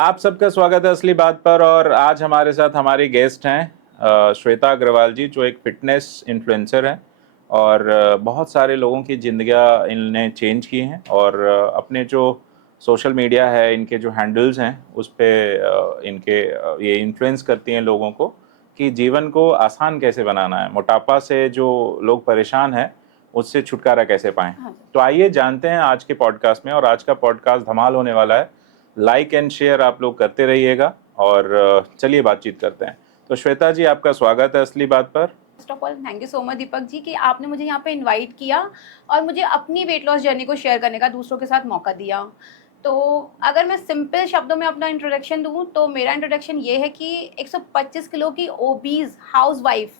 आप सबका स्वागत है असली बात पर। और आज हमारे साथ हमारी गेस्ट हैं श्वेता अग्रवाल जी, जो एक फिटनेस इन्फ्लुएंसर हैं और बहुत सारे लोगों की ज़िंदगियां इनने चेंज की हैं। और अपने जो सोशल मीडिया है, इनके जो हैंडल्स हैं उस पे ये इन्फ्लुएंस करती हैं लोगों को कि जीवन को आसान कैसे बनाना है, मोटापा से जो लोग परेशान हैं उससे छुटकारा कैसे पाएं। हाँ। तो आइए जानते हैं आज के पॉडकास्ट में। और आज का पॉडकास्ट धमाल होने वाला है। लाइक एंड शेयर आप लोग करते रहिएगा और चलिए बातचीत करते हैं। तो श्वेता जी, आपका स्वागत है असली बात पर। First of all thank you so much Deepak ji कि आपने मुझे यहाँ पे इनवाइट किया और मुझे अपनी वेट लॉस जर्नी को शेयर करने का दूसरों के साथ मौका दिया। तो अगर मैं सिंपल शब्दों में अपना इंट्रोडक्शन दूँ तो मेरा इंट्रोडक्शन ये है कि 125 किलो की ओबीज हाउसवाइफ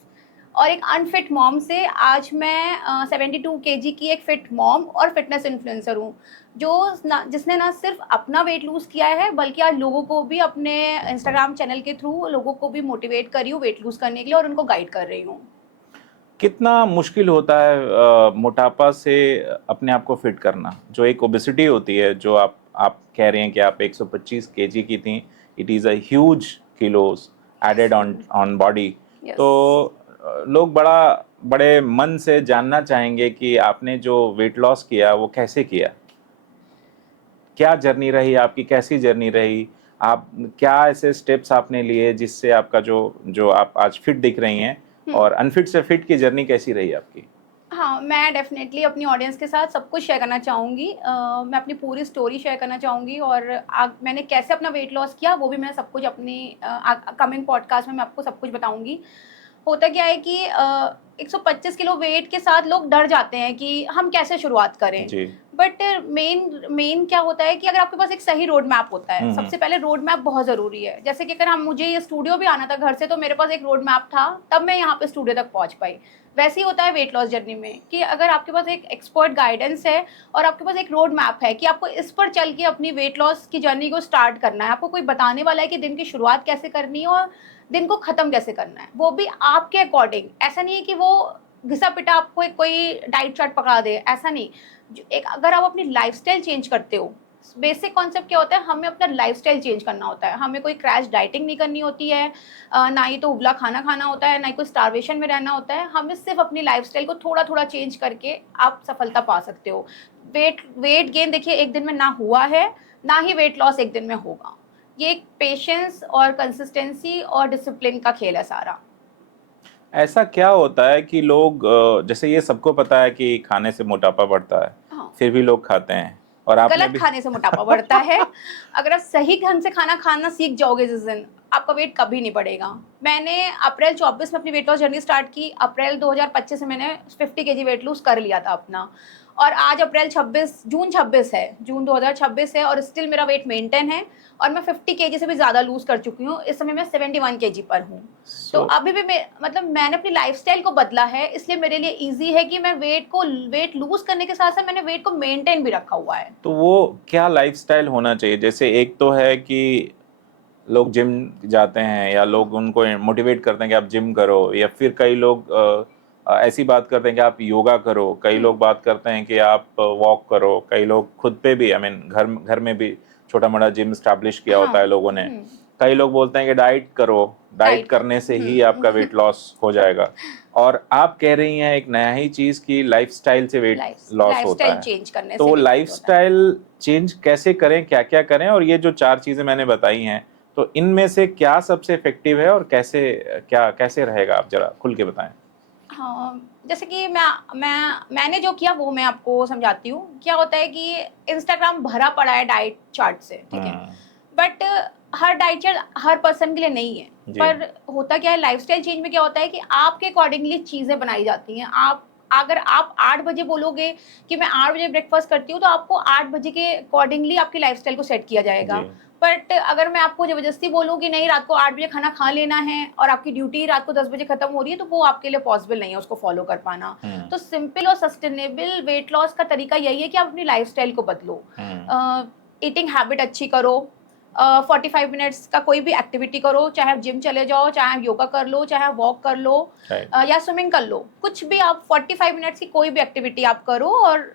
और एक अनफिट मॉम से आज मैं 72 केजी की एक फिट मॉम और फिटनेस इन्फ्लुएंसर हूँ, जिसने ना सिर्फ अपना वेट लूज़ किया है बल्कि आज लोगों को भी अपने इंस्टाग्राम चैनल के थ्रू लोगों को भी मोटिवेट कर रही हूँ वेट लूज़ करने के लिए और उनको गाइड कर रही हूँ। कितना मुश्किल होता है मोटापा से अपने आप को फिट करना, जो एक ओबेसिटी होती है, जो आप कह रहे हैं कि आप 125 केजी की थी। It is a huge kilos added on on body. Yes. तो लोग बड़े मन से जानना चाहेंगे कि आपने जो वेट लॉस किया वो कैसे किया, क्या जर्नी रही आपकी, कैसी जर्नी रही, आप क्या ऐसे स्टेप्स आपने लिए जिससे आपका जो जो आप आज फिट दिख रही हैं, और अनफिट से फिट की जर्नी कैसी रही आपकी। हाँ, मैं डेफ़िनेटली अपनी ऑडियंस के साथ सब कुछ शेयर करना चाहूँगी। मैं अपनी पूरी स्टोरी शेयर करना चाहूँगी और मैंने कैसे अपना वेट लॉस किया वो भी मैं सब कुछ अपनी कमिंग पॉडकास्ट में मैं आपको सब कुछ बताऊँगी। होता क्या है कि 125 किलो वेट के साथ लोग डर जाते हैं कि हम कैसे शुरुआत करें। जी। बट मेन मेन क्या होता है कि अगर आपके पास एक सही रोड मैप होता है, सबसे पहले रोड मैप बहुत ज़रूरी है। जैसे कि अगर मुझे ये स्टूडियो भी आना था घर से, तो मेरे पास एक रोड मैप था, तब मैं यहाँ पे स्टूडियो तक पहुँच पाई। वैसे ही होता है वेट लॉस जर्नी में कि अगर आपके पास एक एक्सपर्ट गाइडेंस है और आपके पास एक रोड मैप है कि आपको इस पर चल के अपनी वेट लॉस की जर्नी को स्टार्ट करना है, आपको कोई बताने वाला है कि दिन की शुरुआत कैसे करनी है और दिन को ख़त्म कैसे करना है, वो भी आपके अकॉर्डिंग। ऐसा नहीं है कि वो घिसा-पिटा आपको एक कोई डाइट चार्ट पकड़ा दे, ऐसा नहीं। एक अगर आप अपनी लाइफ़स्टाइल चेंज करते हो, बेसिक कॉन्सेप्ट क्या होता है, हमें अपना लाइफ़स्टाइल चेंज करना होता है। हमें कोई क्रैश डाइटिंग नहीं करनी होती है, ना ही तो उबला खाना खाना होता है, ना ही कोई स्टार्वेशन में रहना होता है। हमें सिर्फ़ अपनी लाइफ़स्टाइल को थोड़ा-थोड़ा चेंज करके आप सफलता पा सकते हो। वेट गेन देखिए एक दिन में ना हुआ है, ना ही वेट लॉस एक दिन में होगा। ये एक पेशेंस और कंसिस्टेंसी और डिसिप्लिन का खेल है सारा। ऐसा क्या होता है कि लोग जैसे ये सबको पता है कि खाने से मोटापा बढ़ता है, हाँ, फिर भी लोग खाते हैं, और आपने गलत भी खाने से मोटापा बढ़ता है। अगर आप सही ढंग से खाना खाना सीख जाओगे जिस दिन, आपका वेट कभी नहीं बढ़ेगा। मैंने अप्रैल 24 में अपनी वेट लॉस जर्नी स्टार्ट की। अप्रैल 2025 में मैंने 50 केजी वेट लूज़ कर लिया था अपना। और आज जून 26 है, जून 2026 है और स्टिल मेरा वेट मेंटेन है और मैं 50 केजी से भी ज़्यादा लूज़ कर चुकी हूँ। इस समय मैं 71 केजी पर हूँ। तो सो अभी भी मतलब मैंने अपनी लाइफ़स्टाइल को बदला है, इसलिए मेरे लिए ईज़ी है कि मैं वेट लूज़ करने के साथ-साथ मैंने वेट को मेंटेन भी रखा हुआ है। तो वो क्या लाइफस्टाइल होना चाहिए? जैसे एक तो है कि लोग जिम जाते हैं, या हाँ, लोग उनको मोटिवेट करते हैं कि आप जिम करो, या फिर कई लोग ऐसी बात करते हैं कि आप योगा करो, कई हुँ, लोग बात करते हैं कि आप वॉक करो, कई लोग खुद पे भी, आई मीन घर घर में भी छोटा मोटा जिम स्टैब्लिश किया हाँ, होता है लोगों ने। हुँ, कई लोग बोलते हैं कि डाइट करो, डाइट डाइट करने से करो। ही आपका वेट लॉस हो जाएगा। और आप कह रही हैं एक नया ही चीज़ की लाइफस्टाइल से वेट लॉस होता लाइफ़स्टाइल है। चेंज करने तो से वो वेट लूज़ होता है। लाइफस्टाइल चेंज कैसे करें, क्या क्या करें, और ये जो चार चीज़ें मैंने बताई हैं, तो इनमें से क्या सबसे इफेक्टिव है और कैसे रहेगा, आप जरा खुल के बताएं। हाँ, जैसे कि मैंने जो किया वो मैं आपको समझाती हूँ। क्या होता है कि इंस्टाग्राम भरा पड़ा है डाइट चार्ट से, ठीक है? हम्म। बट हर डाइट चार्ट हर पर्सन के लिए नहीं है। जी। पर होता क्या है लाइफ़स्टाइल चेंज में क्या होता है कि आपके अकॉर्डिंगली चीज़ें बनाई जाती हैं। अगर आप 8 बजे बोलोगे कि मैं 8 बजे ब्रेकफ़ास्ट करती हूँ, तो आपको 8 बजे के अकॉर्डिंगली आपकी लाइफ़स्टाइल को सेट किया जाएगा। जी। बट अगर मैं आपको ज़बरदस्ती बोलूँ कि नहीं रात को 8 बजे खाना खा लेना है और आपकी ड्यूटी रात को 10 बजे खत्म हो रही है, तो वो आपके लिए पॉसिबल नहीं है उसको फॉलो कर पाना। हम्म। तो सिंपल और सस्टेनेबल वेट लॉस का तरीका यही है कि आप अपनी लाइफ़स्टाइल को बदलो। हम्म। ईटिंग हैबिट अच्छी करो। 45 मिनट्स का कोई भी एक्टिविटी करो, चाहे आप जिम चले जाओ, चाहे आप योगा कर लो, चाहे आप वॉक कर लो, राइट। या स्विमिंग कर लो। कुछ भी आप 45 मिनट्स की कोई भी एक्टिविटी आप करो और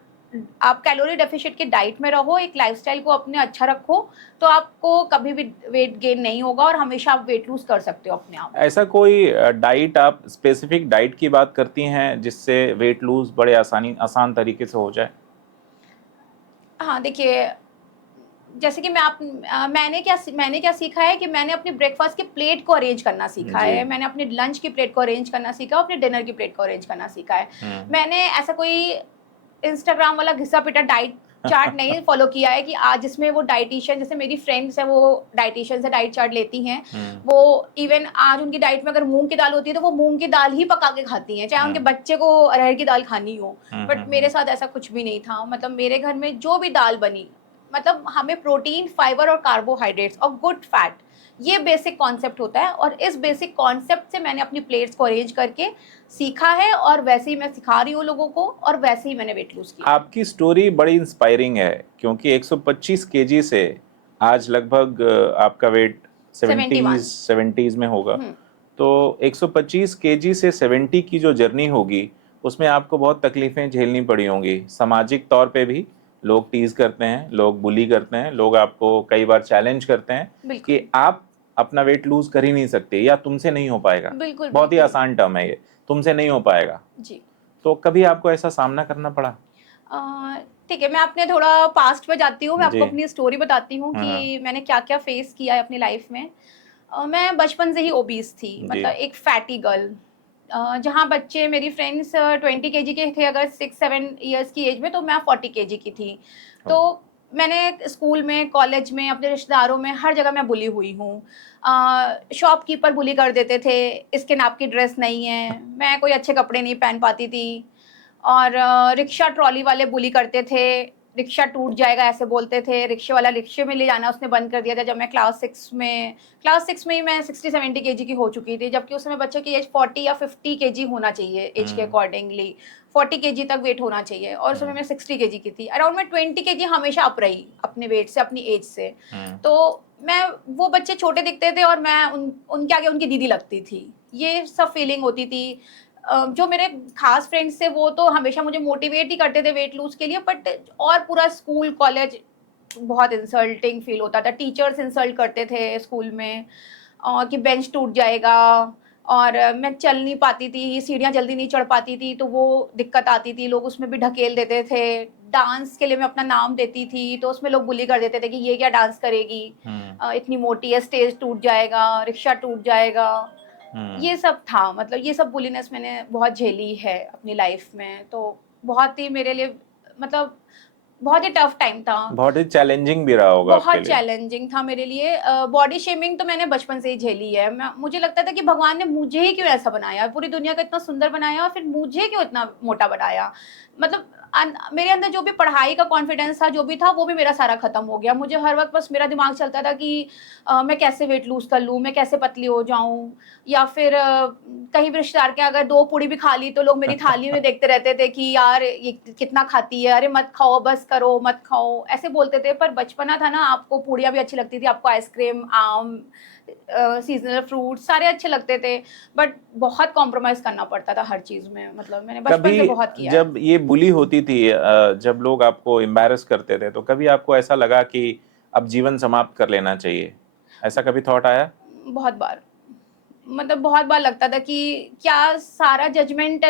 आप कैलोरी डेफिशिएंट की डाइट में रहो, एक लाइफस्टाइल को अपने अच्छा रखो, तो आपको कभी भी वेट गेन नहीं होगा और हमेशा आप वेट लूज कर सकते हो अपने आप। ऐसा कोई डाइट, आप स्पेसिफिक डाइट की बात करती हैं जिससे वेट लूज बड़े आसान तरीके से हो जाए? हाँ देखिए, जैसे कि मैंने क्या सीखा है कि मैंने अपनी ब्रेकफास्ट की प्लेट को अरेंज करना सीखा जी। है, मैंने अपनी लंच की प्लेट को अरेंज करना सीखा, अपने डिनर की प्लेट को अरेंज करना सीखा है। मैंने ऐसा कोई इंस्टाग्राम वाला घिसा पिटा डाइट चार्ट नहीं फॉलो किया है कि आज जिसमें वो डाइटिशियन, जैसे मेरी फ्रेंड्स हैं वो डाइटिशियन से डाइट चार्ट लेती हैं, वो इवन आज उनकी डाइट में अगर मूंग की दाल होती है तो वो मूंग की दाल ही पका के खाती हैं, चाहे उनके बच्चे को अरहर की दाल खानी हो। बट मेरे साथ ऐसा कुछ भी नहीं था, मतलब मेरे घर में जो भी दाल बनी, मतलब हमें प्रोटीन, फाइबर और कार्बोहाइड्रेट्स और गुड फैट, ये बेसिक कॉन्सेप्ट होता है। और इस बेसिक कॉन्सेप्ट से मैंने अपनी प्लेट्स को अरेंज करके सीखा है और वैसे ही मैं सिखा रही हूँ लोगों को और वैसे ही मैंने वेट लूज किया। आपकी स्टोरी बड़ी इंस्पायरिंग है, क्योंकि 125 केजी से आज लगभग आपका वेट 70s में होगा। तो 125 केजी से 70 की जो जर्नी होगी, उसमें आपको बहुत तकलीफें झेलनी पड़ी होंगी। सामाजिक तौर पे भी लोग टीज करते हैं, लोग बुली करते हैं, लोग आपको कई बार चैलेंज करते हैं कि आप अपना वेट लूज कर ही नहीं सकते या तुमसे नहीं हो पाएगा। बिल्कुल, बहुत ही बिल्कुल। आसान टर्म है ये, तुमसे नहीं हो पाएगा। जी। तो कभी आपको ऐसा सामना करना पड़ा? ठीक है, मैं अपने थोड़ा पास्ट में जाती हूँ, मैं जी। आपको अपनी स्टोरी बताती हूँ हाँ। कि मैंने क्या क्या फेस किया है अपनी लाइफ में। मैं बचपन से ही ओबीस थी, जी। मतलब एक फैटी गर्ल। जहाँ बच्चे मेरी फ्रेंड्स 20 केजी के थे अगर 6-7 ईयर्स की एज में, तो मैं 40 केजी की थी। तो मैंने स्कूल में, कॉलेज में, अपने रिश्तेदारों में, हर जगह मैं बुली हुई हूँ। शॉपकीपर बुली कर देते थे, इसके नाप की ड्रेस नहीं है, मैं कोई अच्छे कपड़े नहीं पहन पाती थी। और रिक्शा ट्रॉली वाले बुली करते थे, रिक्शा टूट जाएगा ऐसे बोलते थे, रिक्शे वाला रिक्शे में ले जाना उसने बंद कर दिया था जब मैं क्लास 6 में ही मैं 60-70 केजी की हो चुकी थी, जबकि उस समय बच्चे की एज 40 या 50 केजी होना चाहिए, एज के अकॉर्डिंगली 40 केजी तक वेट होना चाहिए, और उस समय मैं 60 केजी की थी। अराउंड मैं 20 केजी हमेशा अप रही अपने वेट से, अपनी एज से। तो मैं, वो बच्चे छोटे दिखते थे और मैं उनके आगे उनकी दीदी लगती थी, ये सब फीलिंग होती थी। जो मेरे खास फ्रेंड्स थे वो तो हमेशा मुझे मोटिवेट ही करते थे वेट लूज के लिए, बट और पूरा स्कूल कॉलेज बहुत इंसल्टिंग फील होता था। टीचर्स इंसल्ट करते थे स्कूल में, कि बेंच टूट जाएगा, और मैं चल नहीं पाती थी, सीढ़ियाँ जल्दी नहीं चढ़ पाती थी, तो वो दिक्कत आती थी, लोग उसमें भी ढकेल देते थे। डांस के लिए मैं अपना नाम देती थी तो उसमें लोग बुली कर देते थे कि ये क्या डांस करेगी, इतनी मोटी है, स्टेज टूट जाएगा, रिक्शा टूट जाएगा। ये सब था, मतलब ये सब बुलीनेस मैंने बहुत झेली है अपनी लाइफ में। तो बहुत ही मेरे लिए, मतलब बहुत ही टफ टाइम था, बहुत ही चैलेंजिंग भी रहा होगा आपके बहुत लिए। चैलेंजिंग था मेरे लिए। बॉडी शेमिंग तो मैंने बचपन से ही झेली है। मुझे लगता था कि भगवान ने मुझे ही क्यों ऐसा बनाया, पूरी दुनिया को इतना सुंदर बनाया और फिर मुझे क्यों इतना मोटा बनाया। मतलब मेरे अंदर जो भी पढ़ाई का कॉन्फिडेंस था, जो भी था, वो भी मेरा सारा खत्म हो गया। मुझे हर वक्त बस मेरा दिमाग चलता था कि मैं कैसे वेट लूज कर लूँ, मैं कैसे पतली हो जाऊँ, या फिर कहीं भी रिश्तेदार के अगर 2 पूड़ी भी खा ली तो लोग मेरी थाली में देखते रहते थे कि यार ये कितना खाती है, अरे मत खाओ, बस करो, मत खाओ, ऐसे बोलते थे। पर बचपना था ना, आपको पूड़ियाँ भी अच्छी लगती थी, आपको आइसक्रीम, आम, सीजनल फ्रूट सारे अच्छे लगते थे, बट बहुत कॉम्प्रोमाइज करना पड़ता था हर चीज में। मतलब मैंने बचपन से कभी बहुत किया है। जब ये बुली होती थी, जब लोग आपको एम्बैरस करते थे, तो कभी आपको ऐसा लगा कि अब जीवन समाप्त कर लेना चाहिए? ऐसा कभी थॉट आया? बहुत बार, मतलब बहुत बार लगता था कि क्या सारा जजमेंट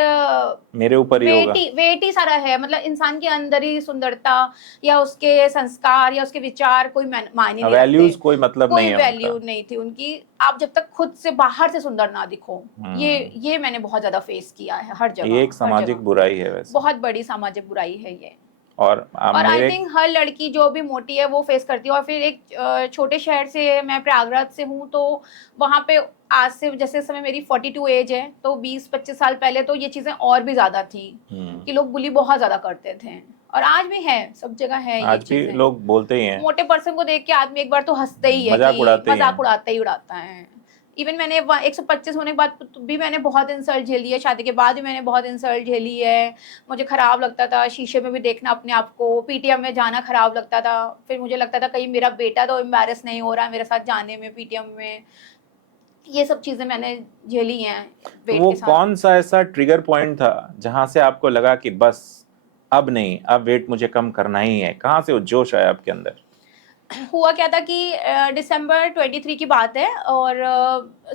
मेरे ऊपर ही होगा। वेट ही सारा है, मतलब इंसान के अंदर ही सुंदरता या उसके संस्कार या उसके विचार कोई मायने नहीं रखते। वैल्यूज कोई मतलब नहीं कोई है वैल्यू उनका। नहीं थी उनकी, आप जब तक खुद से बाहर से सुंदर ना दिखो। ये मैंने बहुत ज्यादा फेस किया है हर ये जगह, एक हर सामाजिक जगह। बुराई है वैसे। बहुत बड़ी सामाजिक बुराई है ये। और और आई मेरे थिंक हर लड़की जो भी मोटी है वो फेस करती है। और फिर एक छोटे शहर से, मैं प्रयागराज से हूँ, तो वहाँ पे आज से, जैसे इस समय मेरी 42 एज है, तो 20-25 साल पहले तो ये चीजें और भी ज्यादा थी कि लोग बुली बहुत ज्यादा करते थे, और आज भी है, सब जगह है ये आज भी चीजें। लोग बोलते ही हैं, मोटे पर्सन को देख के आदमी एक बार तो हंसते ही है, मजाक कि उड़ाते ही मजाक हैं। उड़ाता ही उड़ाता है। इवन मैंने 125 होने के बाद भी मैंने बहुत इंसल्ट झेली है, शादी के बाद भी मैंने बहुत इंसल्ट झेली है। मुझे खराब लगता था शीशे में भी देखना अपने आप को, पीटीएम में जाना खराब लगता था। फिर मुझे लगता था कहीं मेरा बेटा तो एम्बैरस नहीं हो रहा है मेरे साथ जाने में पीटीएम में। ये सब चीजें मैंने झेली हैं तो वेट वो के साथ। कौन सा ऐसा ट्रिगर पॉइंट था जहां से आपको लगा कि बस अब नहीं, अब वेट मुझे कम करना ही है? कहाँ से वो जोश आया आपके अंदर? हुआ क्या था कि दिसंबर 23 की बात है, और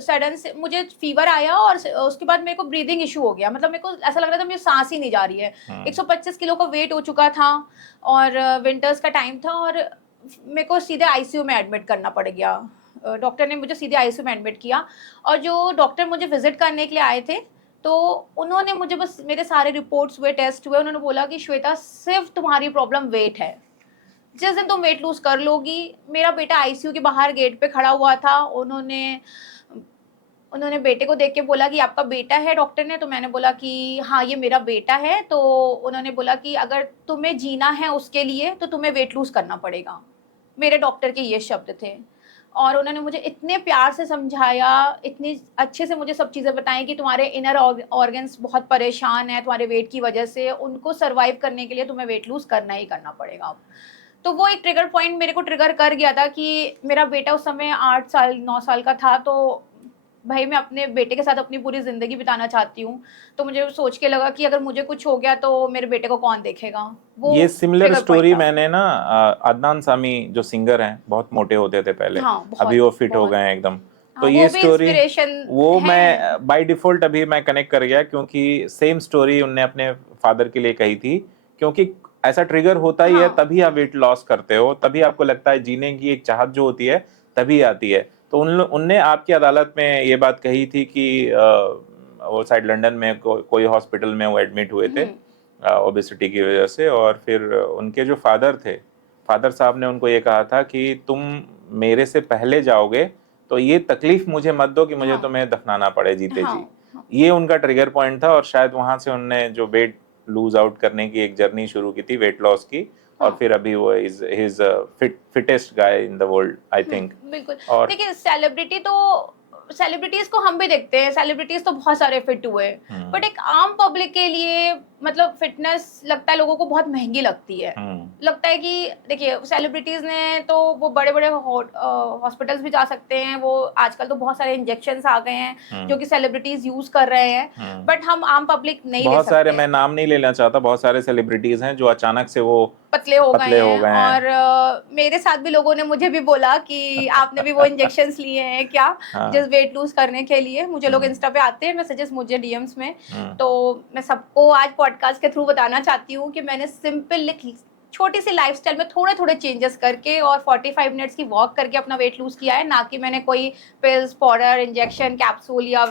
सडन से मुझे फीवर आया, और उसके बाद मेरे को ब्रीदिंग इशू हो गया। मतलब मेरे को ऐसा लग रहा था मुझे सांस ही नहीं जा रही है। 125 किलो का वेट हो चुका था, और विंटर्स का टाइम था, और मेरे को सीधे आईसीयू में एडमिट करना पड़ गया। डॉक्टर ने मुझे सीधे आईसीयू में एडमिट किया, और जो डॉक्टर मुझे विजिट करने के लिए आए थे, तो उन्होंने मुझे बस, मेरे सारे रिपोर्ट्स हुए, टेस्ट हुए, उन्होंने बोला कि श्वेता सिर्फ तुम्हारी प्रॉब्लम वेट है, जिस दिन तुम वेट लूज कर लोगी। मेरा बेटा आईसीयू के बाहर गेट पे खड़ा हुआ था, उन्होंने उन्होंने बेटे को देख के बोला कि आपका बेटा है डॉक्टर ने, तो मैंने बोला कि हाँ ये मेरा बेटा है। तो उन्होंने बोला कि अगर तुम्हें जीना है उसके लिए तो तुम्हें वेट लूज करना पड़ेगा। मेरे डॉक्टर के ये शब्द थे, और उन्होंने मुझे इतने प्यार से समझाया, इतनी अच्छे से मुझे सब चीज़ें बताई कि तुम्हारे इनर ऑर्गन्स बहुत परेशान है तुम्हारे वेट की वजह से, उनको सर्वाइव करने के लिए तुम्हें वेट लूज करना ही करना पड़ेगा अब। तो वो एक ट्रिगर पॉइंट मेरे को ट्रिगर कर गया था कि मेरा बेटा उस समय 8 साल 9 साल का था, तो भाई मैं अपने बेटे के साथ अपनी पूरी ज़िंदगी बिताना चाहती हूँ। तो मुझे सोच के लगा कि अगर मुझे कुछ हो गया तो मेरे बेटे को कौन देखेगा? वो ये सिमिलर ट्रिगर पॉइंट स्टोरी था। मैंने ना अदनान सामी जो सिंगर हैं, बहुत मोटे होते थे पहले, हाँ, अभी बहुत, वो फिट हो बहुत। गए हैं एकदम। तो हाँ, ये वो भी स्टोरी, इंस्पिरेशन वो है। मैं बाय डिफॉल्ट अभी मैं कनेक्ट कर गया, क्योंकि सेम स्टोरी उनने अपने फादर के लिए कही थी। क्योंकि ऐसा ट्रिगर होता ही है, हाँ, तभी आप वेट लॉस करते हो, तभी आपको लगता है जीने की एक चाहत जो होती है तभी आती है। तो उनने आपकी अदालत में ये बात कही थी कि वो शायद लंदन में कोई हॉस्पिटल में वो एडमिट हुए थे ओबेसिटी की वजह से, और फिर उनके जो फादर थे, फादर साहब ने उनको ये कहा था कि तुम मेरे से पहले जाओगे तो ये तकलीफ मुझे मत दो कि मुझे हाँ, तुम्हें दफनाना पड़े जीते जी। हाँ, हाँ, ये उनका ट्रिगर पॉइंट था, और शायद वहां से उनने जो वेट लूज आउट करने की एक जर्नी शुरू की थी, वेट लॉस की, और हाँ। फिर अभी वो is his fittest guy in the world I think. बिल्कुल। और देखिए, सेलिब्रिटीज को हम भी देखते हैं, सेलिब्रिटीज तो बहुत सारे फिट हुए, बट एक आम पब्लिक के लिए मतलब फिटनेस लगता है लोगों को बहुत महंगी लगती है। लगता है कि देखिए, सेलिब्रिटीज ने तो वो बड़े बड़े हॉस्पिटल्स भी जा सकते हैं, वो आजकल तो बहुत सारे इंजेक्शंस आ गए हैं जो कि सेलिब्रिटीज यूज कर रहे हैं, बट हम आम पब्लिक नहीं ले बहुत सारे, सकते। मैं नाम नहीं लेना चाहता, बहुत सारे सेलिब्रिटीज हैं जो अचानक से वो पतले हो गए पतले हो हैं, गए हैं। और मेरे साथ भी लोगों ने मुझे भी बोला कि आपने भी वो इंजेक्शंस लिए हैं क्या, हाँ। जस्ट वेट लूज करने के लिए। मुझे लोग इंस्टा पे आते हैं मैसेजेस मुझे डीएम्स में, तो मैं सबको आज पॉडकास्ट के थ्रू बताना चाहती हूँ कि मैंने सिंपल छोटी सी लाइफस्टाइल में थोड़े थोड़े चेंजेस करके और 45 मिनट्स की वॉक करके अपना वेट लूज किया है, ना कि मैंने कोई पिल्स, पाउडर, इंजेक्शन, कैप्सूल या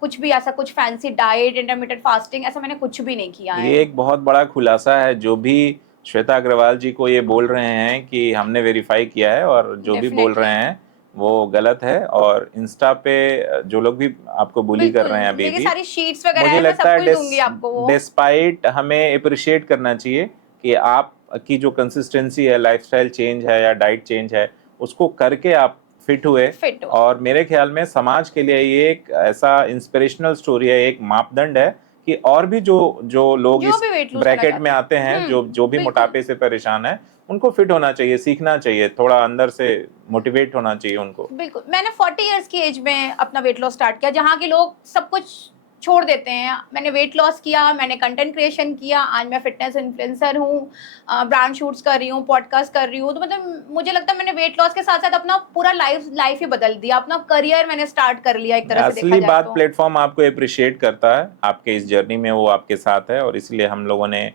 कुछ भी ऐसा कुछ फैंसी डाइट, इंटरमिटेंट फास्टिंग, ऐसा मैंने कुछ भी नहीं किया है। ये एक बहुत बड़ा खुलासा है, जो भी श्वेता अग्रवाल जी को ये बोल रहे हैं कि हमने वेरीफाई किया है, और जो भी बोल रहे डेफिनेटली। हैं वो गलत है। और इंस्टा पे जो लोग भी आपको बुली कर बिल्कुल, रहे हैं अभी मेरी भी, सारी शीट्स वगैरह मुझे है, मैं लगता सब है कुछ दूंगी आपको वो। डिस्पाइट हमें अप्रिशिएट करना चाहिए कि आप की जो कंसिस्टेंसी है, लाइफस्टाइल चेंज है या डाइट चेंज है, उसको करके आप फिट हुए। फिट हो। और मेरे ख्याल में समाज के लिए ये एक ऐसा इंस्पिरेशनल स्टोरी है, एक मापदंड है कि और भी जो जो लोग जो इस भी वेट लूज करना ब्रैकेट में चाहते आते हैं, हैं, जो भी बिल्कुल। मोटापे से परेशान है, उनको फिट होना चाहिए, सीखना चाहिए, थोड़ा अंदर से मोटिवेट होना चाहिए उनको। बिल्कुल, मैंने 40 इयर्स की एज में अपना वेट लॉस स्टार्ट किया, जहाँ के लोग सब कुछ छोड़ देते हैं। मैंने वेट लॉस किया, मैंने कंटेंट क्रिएशन किया, आज मैं फिटनेस इन्फ्लुएंसर हूँ, ब्रांड शूट्स कर रही हूँ, पॉडकास्ट कर रही हूँ। तो मतलब मुझे लगता है मैंने वेट लॉस के साथ साथ अपना पूरा लाइफ ही बदल दिया, अपना करियर मैंने स्टार्ट कर लिया एक तरह से देखा असली जाए बात, तो। प्लेटफॉर्म आपको अप्रिशिएट करता है, आपके इस जर्नी में वो आपके साथ है, और इसलिए हम लोगों ने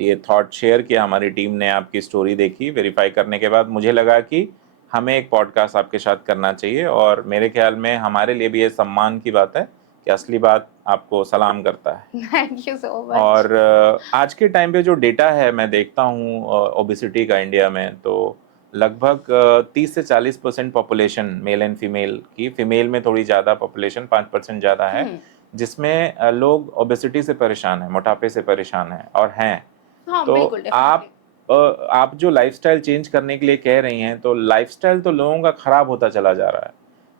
ये थॉट शेयर किया। हमारी टीम ने आपकी स्टोरी देखी, वेरीफाई करने के बाद मुझे लगा कि हमें एक पॉडकास्ट आपके साथ करना चाहिए, और मेरे ख्याल में हमारे लिए भी ये सम्मान की बात है कि असली बात आपको सलाम करता है। Thank you so much. और आज के टाइम पे जो डेटा है मैं देखता हूँ ओबेसिटी का इंडिया में, तो लगभग 30 से 40% पॉपुलेशन मेल एंड फीमेल की, फीमेल में थोड़ी ज़्यादा पॉपुलेशन, 5% ज़्यादा है, जिसमें लोग ओबेसिटी से परेशान हैं, मोटापे से परेशान हैं और हैं। हाँ, तो बिल्कुल, डेफिनेटली। आप जो लाइफस्टाइल चेंज करने के लिए कह रही हैं, तो लाइफस्टाइल तो लोगों का खराब होता चला जा रहा है,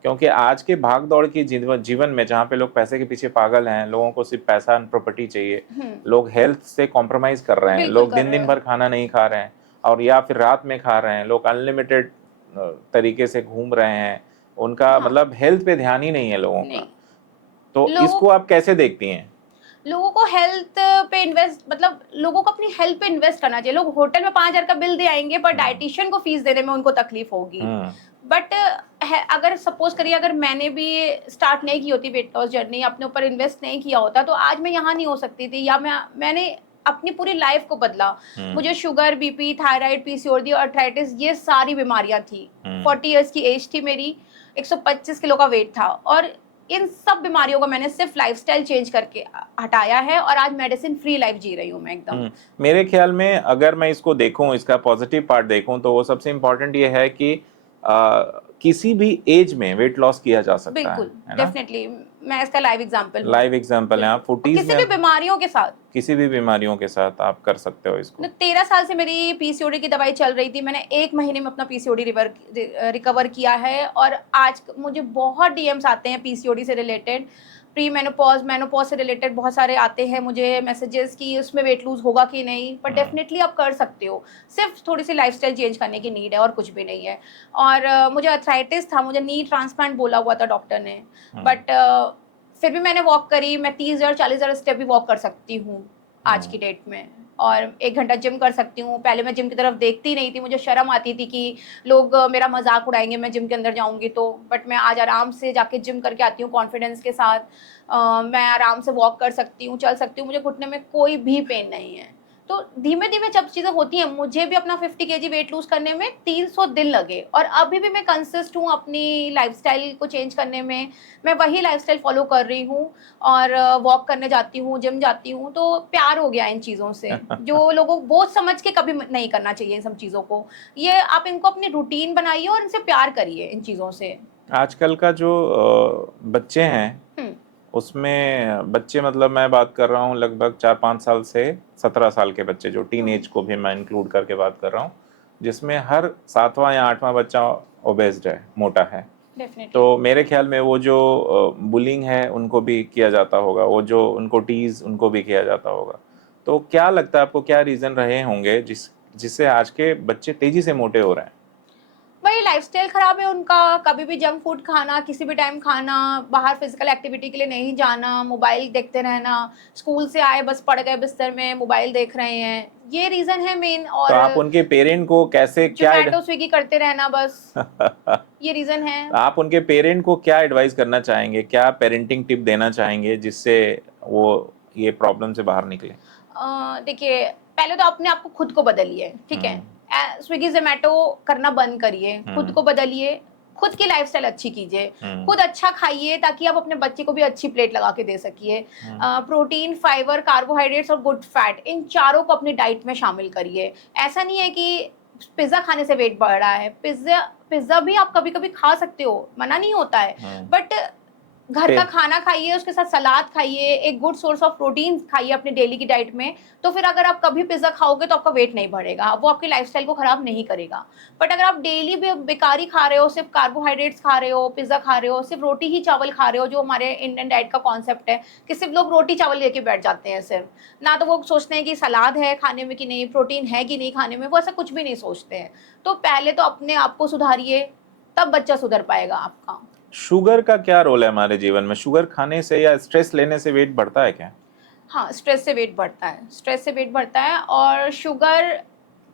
क्योंकि आज के भाग दौड़ की जीवन में, जहाँ पे लोग पैसे के पीछे पागल हैं, लोगों को सिर्फ पैसा एंड प्रॉपर्टी चाहिए, लोग हेल्थ से कॉम्प्रोमाइज कर रहे हैं, बिल्कुल लोग कर दिन रहे दिन हैं। भर खाना नहीं खा रहे हैं, और या फिर रात में खा रहे हैं, लोग अनलिमिटेड तरीके से घूम रहे हैं, उनका हाँ, मतलब हेल्थ पे ध्यान ही नहीं है लोगों का। नहीं। तो लोगों इसको आप कैसे देखती हैं? लोगों को हेल्थ पे इन्वेस्ट, मतलब लोगों को अपनी हेल्थ पे इन्वेस्ट करना चाहिए। लोग होटल में 5,000 का बिल दे आएंगे पर डाइटिशियन को फीस देने में उनको तकलीफ होगी। बट अगर सपोज करिए अगर मैंने भी स्टार्ट नहीं की होती वेट लॉस जर्नी, अपने ऊपर इन्वेस्ट नहीं किया होता, तो आज मैं यहाँ नहीं हो सकती थी, या मैंने अपनी पूरी लाइफ को बदला। मुझे sugar, BP, thyroid, PCOD, arthritis, ये सारी बीमारियां थी। 40 इयर्स की एज थी मेरी, 125 किलो का वेट था, और इन सब बीमारियों को मैंने सिर्फ लाइफस्टाइल चेंज करके हटाया है, और आज मेडिसिन फ्री लाइफ जी रही हूँ मैं एकदम। मेरे ख्याल में अगर मैं इसको देखूं, इसका पॉजिटिव पार्ट देखूं, तो वो सबसे इम्पोर्टेंट ये है कि किसी भी एज में वेट लॉस किया जा सकता बिल्कुल, है ना? डेफिनेटली, मैं इसका लाइव एग्जांपल है आप 40s किसी में भी बीमारियों के साथ, किसी भी बीमारियों के साथ आप कर सकते हो इसको। 13 साल से मेरी पीसीओडी की दवाई चल रही थी, मैंने 1 महीने में अपना पीसीओडी रिकवर किया है, और आज मुझे बहुत डीएम्स आते हैं पीसीओडी से रिलेटेड, प्री मेनोपॉज, मेनोपॉज से रिलेटेड बहुत सारे आते हैं मुझे मैसेजेस कि उसमें वेट लूज होगा कि नहीं, पर डेफिनेटली आप कर सकते हो, सिर्फ थोड़ी सी लाइफस्टाइल चेंज करने की नीड है और कुछ भी नहीं है। और मुझे अर्थराइटिस था, मुझे नी ट्रांसप्लांट बोला हुआ था डॉक्टर ने, बट फिर भी मैंने वॉक करी, मैं 30,000 40,000 स्टेप भी वॉक कर सकती हूँ आज की डेट में, और 1 घंटा जिम कर सकती हूँ। पहले मैं जिम की तरफ देखती नहीं थी, मुझे शर्म आती थी कि लोग मेरा मजाक उड़ाएंगे मैं जिम के अंदर जाऊंगी तो, बट मैं आज आराम से जाके जिम करके आती हूँ कॉन्फिडेंस के साथ। मैं आराम से वॉक कर सकती हूँ, चल सकती हूँ, मुझे घुटने में कोई भी पेन नहीं है। तो धीमे धीमे जब चीज़ें होती हैं, मुझे भी अपना 50 kg वेट लूज करने में 300 दिन लगे, और अभी भी मैं कंसिस्ट हूँ अपनी लाइफस्टाइल को चेंज करने में। मैं वही लाइफस्टाइल फॉलो कर रही हूँ, और वॉक करने जाती हूँ, जिम जाती हूँ, तो प्यार हो गया इन चीज़ों से जो लोगों को बोझ समझ के कभी नहीं करना चाहिए इन सब चीज़ों को। ये आप इनको अपनी रूटीन बनाइए और इनसे प्यार करिए इन चीज़ों से। आजकल का जो बच्चे हैं उसमें, बच्चे मतलब मैं बात कर रहा हूँ लगभग 4-5 साल से 17 साल के बच्चे, जो टीन एज को भी मैं इंक्लूड करके बात कर रहा हूँ, जिसमें हर 7वां या 8वां बच्चा ओबेस्ड है, मोटा है। तो मेरे ख्याल में वो जो बुलिंग है उनको भी किया जाता होगा, वो जो उनको टीज उनको भी किया जाता होगा। तो क्या लगता है आपको, क्या रीज़न रहे होंगे जिससे आज के बच्चे तेजी से मोटे हो रहे हैं? वही लाइफस्टाइल खराब है उनका, कभी भी जंक फूड खाना, किसी भी टाइम खाना, बाहर फिजिकल एक्टिविटी के लिए नहीं जाना, मोबाइल देखते रहना, स्कूल से आए बस पड़ गए बिस्तर में मोबाइल देख रहे हैं, ये रीजन है मेन। और तो आप उनके पेरेंट को कैसे, क्या जोमेटो स्विगी करते रहना बस ये रीजन है। आप उनके पेरेंट को क्या एडवाइस करना चाहेंगे, क्या पेरेंटिंग टिप देना चाहेंगे जिससे वो ये प्रॉब्लम से बाहर निकले? देखिए, पहले तो अपने आप को खुद को बदलिए, ठीक है, स्विगी जोमेटो करना बंद करिए, खुद को बदलिए, खुद की लाइफस्टाइल अच्छी कीजिए, खुद अच्छा खाइए ताकि आप अपने बच्चे को भी अच्छी प्लेट लगा के दे सकिए। प्रोटीन, फाइबर, कार्बोहाइड्रेट्स और गुड फैट, इन चारों को अपनी डाइट में शामिल करिए। ऐसा नहीं है कि पिज्जा खाने से वेट बढ़ रहा है, पिज्जा भी आप कभी कभी खा सकते हो, मना नहीं होता है, बट घर का खाना खाइए, उसके साथ सलाद खाइए, एक गुड सोर्स ऑफ प्रोटीन खाइए अपने डेली की डाइट में। तो फिर अगर आप कभी पिज्जा खाओगे तो आपका वेट नहीं बढ़ेगा, वो आपकी लाइफस्टाइल को खराब नहीं करेगा। बट अगर आप डेली बेकारी खा रहे हो, सिर्फ कार्बोहाइड्रेट्स खा रहे हो, पिज्जा खा रहे हो, सिर्फ रोटी ही चावल खा रहे हो, जो हमारे इंडियन डाइट का कॉन्सेप्ट है कि सिर्फ लोग रोटी चावल लेके बैठ जाते हैं सिर्फ, ना तो वो सोचते हैं कि सलाद है खाने में कि नहीं, प्रोटीन है कि नहीं खाने में, वो ऐसा कुछ भी नहीं सोचते हैं। तो पहले तो अपने आप को सुधारिए, तब बच्चा सुधर पाएगा आपका। शुगर का क्या रोल है हमारे जीवन में? शुगर खाने से या स्ट्रेस लेने से वेट बढ़ता है क्या? हाँ, स्ट्रेस से वेट बढ़ता है, स्ट्रेस से वेट बढ़ता है, और शुगर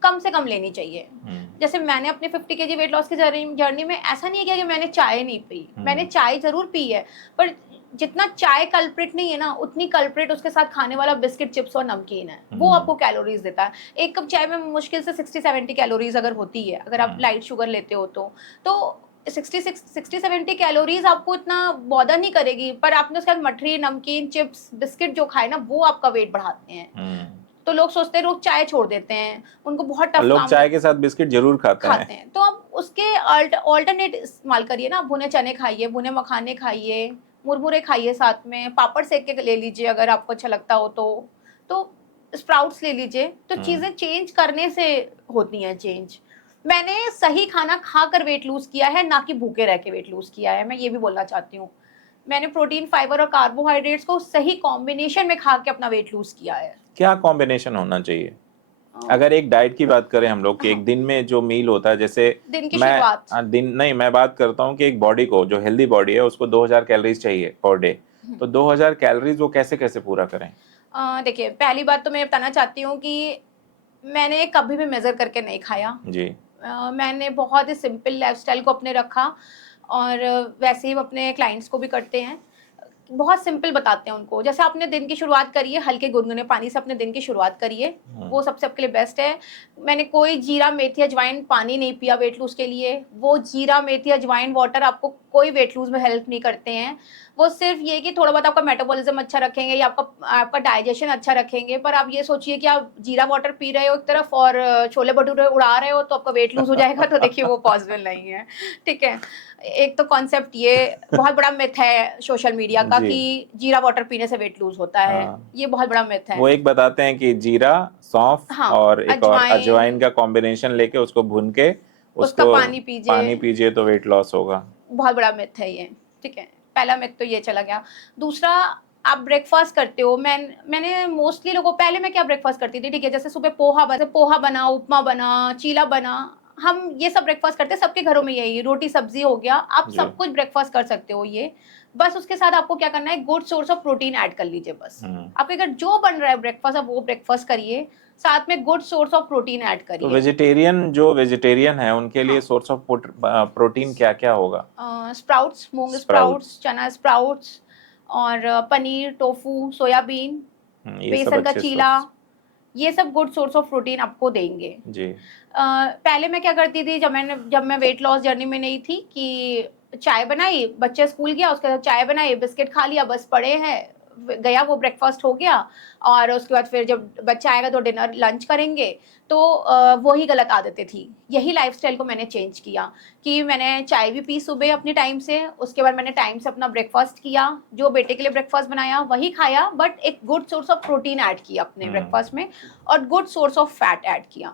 कम से कम लेनी चाहिए। जैसे मैंने अपने 50 kg वेट लॉस की जर्नी में ऐसा नहीं किया कि मैंने चाय नहीं पी, मैंने चाय जरूर पी है, पर जितना चाय कल्प्रिट नहीं है ना, उतनी कल्प्रिट उसके साथ खाने वाला बिस्किट, चिप्स और नमकीन है, वो आपको कैलोरीज देता है। एक कप चाय में मुश्किल से 60-70 कैलोरीज अगर होती है, अगर आप लाइट शुगर लेते हो तो 60-70 कैलोरीज आपको इतना बॉदर नहीं करेगी, पर आपने उसके बाद मठरी, नमकीन, चिप्स, बिस्किट जो खाए ना, वो आपका वेट बढ़ाते हैं। तो लोग सोचते हैं लोग चाय छोड़ देते हैं, उनको बहुत टफ, लोग चाय के साथ बिस्किट जरूर खाते हैं। तो आप उसके ऑल्टरनेट इस्तेमाल करिए ना, भुने चने खाइए, भुने मखाने खाइए, मुरमुरे खाइए, साथ में पापड़ सेक के ले लीजिए अगर आपको अच्छा लगता हो तो स्प्राउट्स ले लीजिए। तो चीजें चेंज करने से होती हैं चेंज। मैंने सही खाना खाकर वेट लूज किया है, ना कि भूखे रह के वेट लूज किया है, मैं ये भी बोलना चाहती हूँ। मैंने प्रोटीन, फाइबर और कार्बोहाइड्रेट्स को सही कॉम्बिनेशन में खा के अपना वेट लूज किया है। क्या कॉम्बिनेशन होना चाहिए? अगर एक डाइट की बात करें हम लोग कि एक दिन में जो मील होता है, जैसे दिन की शुरुआत, दिन नहीं, मैं बात करता हूँ कि एक बॉडी को, जो हेल्दी बॉडी है, उसको 2000 कैलोरीज चाहिए पर डे। तो 2000 कैलोरीज वो कैसे कैसे पूरा करें? देखिए, पहली बात तो मैं बताना चाहती हूँ कि मैंने कभी भी मेज़र करके नहीं खाया। जी। मैंने बहुत ही सिंपल लाइफ़स्टाइल को अपने रखा और वैसे ही हम अपने क्लाइंट्स को भी करते हैं। बहुत सिंपल बताते हैं उनको, जैसे आपने दिन की शुरुआत करी है, हल्के गुनगुने पानी से अपने दिन की शुरुआत करिए, वो सबसे आपके लिए बेस्ट है। मैंने कोई जीरा, मेथी, अजवाइन पानी नहीं पिया वेट लूज़ के लिए। वो जीरा, मेथी, अजवाइन वाटर आपको कोई वेट लूज़ में हेल्प नहीं करते हैं। वो सिर्फ़ ये कि थोड़ा बहुत आपका मेटाबॉलिज़्म अच्छा रखेंगे या आपका डाइजेशन अच्छा रखेंगे, पर आप ये सोचिए कि आप जीरा वाटर पी रहे हो एक तरफ और छोले भटूरे उड़ा रहे हो, तो आपका वेट लूज़ हो जाएगा, तो देखिए वो पॉसिबल नहीं है, ठीक है? एक तो कॉन्सेप्ट ये बहुत बड़ा मिथ है सोशल मीडिया का जी। कि जीरा वाटर पीने से वेट लूज़ होता है, हाँ। ये बहुत बड़ा मिथ है। वो एक बताते हैं कि जीरा, सौंफ हाँ, और एक और अजवाइन अजवाइन, का कॉम्बिनेशन लेके उसको भून के उसका उसको पानी पीजिए, पानी पीजिए तो वेट लॉस होगा। बहुत बड़ा मिथ है ये, ठीक है? पहला मिथ तो ये चला गया। दूसरा, आप ब्रेकफ़ास्ट करते हो, मैंने मोस्टली लोगों पहले मैं क्या ब्रेकफ़ास्ट करती थी, ठीक है? जैसे सुबह पोहा बना, उपमा बना, चीला बना, हम ये सब ब्रेकफ़ास्ट करते हैं, सबके घरों में यही है, रोटी सब्ज़ी हो गया, आप जी। सब कुछ ब्रेकफ़ास्ट कर सकते हो ये। बस उसके साथ आपको क्या करना है, good source of protein add कर लीजिए बस। हम्म। आपके घर जो बन रहा है ब्रेकफ़ास्ट, आप वो ब्रेकफ़ास्ट करिए, साथ में good source of protein add तो करिए। जो वेजिटेरियन है उनके लिए हाँ। सोर्स ऑफ प्रोटीन क्या क्या होगा? स्प्राउट्स, मूंग स्प्राउट्स। स्प्राउट्स, चना स्प्राउट्स और पनीर, टोफू, सोयाबीन, ये सब बेसन का अच्छे चीला, सोर्स। ये सब गुड सोर्स ऑफ प्रोटीन आपको देंगे। जी। पहले मैं क्या करती थी, जब मैं वेट लॉस जर्नी में नहीं थी, कि चाय बनाई, बच्चे स्कूल गया, उसके बाद चाय बनाई, बिस्किट खा लिया, बस पड़े हैं, गया वो ब्रेकफास्ट हो गया, और उसके बाद फिर जब बच्चा आएगा तो डिनर लंच करेंगे, तो वही गलत आदतें थी। यही लाइफस्टाइल को मैंने चेंज किया कि मैंने चाय भी पी सुबह अपने टाइम से, उसके बाद मैंने टाइम से अपना ब्रेकफास्ट किया, जो बेटे के लिए ब्रेकफास्ट बनाया वही खाया, बट एक good source of protein add किया अपने ब्रेकफास्ट में, और good source of fat add किया,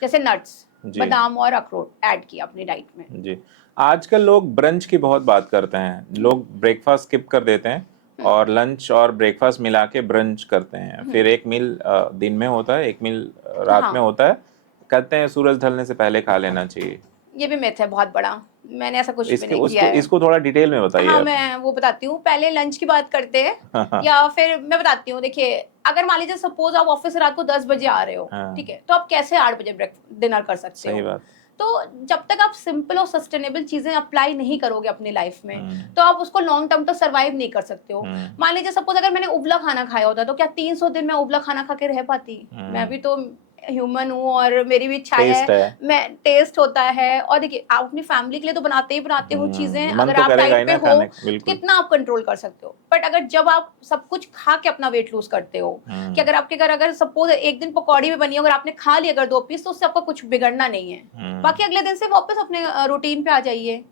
जैसे नट्स, जी। बादाम और अखरोट ऐड किया अपनी डाइट में। जी। आजकल लोग ब्रंच की बहुत बात करते हैं, लोग ब्रेकफास्ट स्किप कर देते हैं और लंच और ब्रेकफास्ट मिला के ब्रंच करते हैं, फिर एक मील दिन में होता है, एक मील रात में हाँ, होता है, कहते हैं सूरज ढलने से पहले खा लेना चाहिए। ये भी मिथ है बहुत बड़ा, मैंने ऐसा कुछ भी इसके नहीं किया उसको है। इसको थोड़ा डिटेल में बताइए हाँ, आप। मैं वो बताती हूँ, पहले लंच की बात करते हैं, हाँ। या फिर मैं बताती हूँ, देखिए, अगर मान लीजिए सपोज आप ऑफिस से रात को 10 बजे आ रहे हो, हाँ, ठीक है, तो आप कैसे 8 बजे डिनर कर सकते सही हो? बात। तो जब तक आप सिंपल और सस्टेनेबल चीजें अप्लाई नहीं करोगे अपनी लाइफ में, हम्म। तो आप उसको लॉन्ग टर्म तक सर्वाइव नहीं कर सकते हो। हम्म। मान लीजिए सपोज अगर मैंने उबला खाना खाया होता, तो क्या 300 दिन मैं उबला खाना खा के रह पाती? मैं भी तो ह्यूमन हूँ और मेरी भी इच्छा टेस्ट है, है। मैं टेस्ट होता है, और देखिए, आप अपनी फैमिली के लिए तो बनाते हो चीजें, मन अगर तो आप करेगा ही डाइट पे ना हो खाने का, तो बिल्कुल। कितना आप कंट्रोल कर सकते हो, बट अगर जब आप सब कुछ खा के अपना वेट लूज करते हो, कि अगर आपके घर अगर सपोज एक दिन पकौड़ी भी बनी हो, अगर आपने खा ली अगर 2 पीस, तो उससे आपका कुछ बिगड़ना नहीं है, बाकी अगले दिन से वापस अपने रूटीन पे आ जाइए।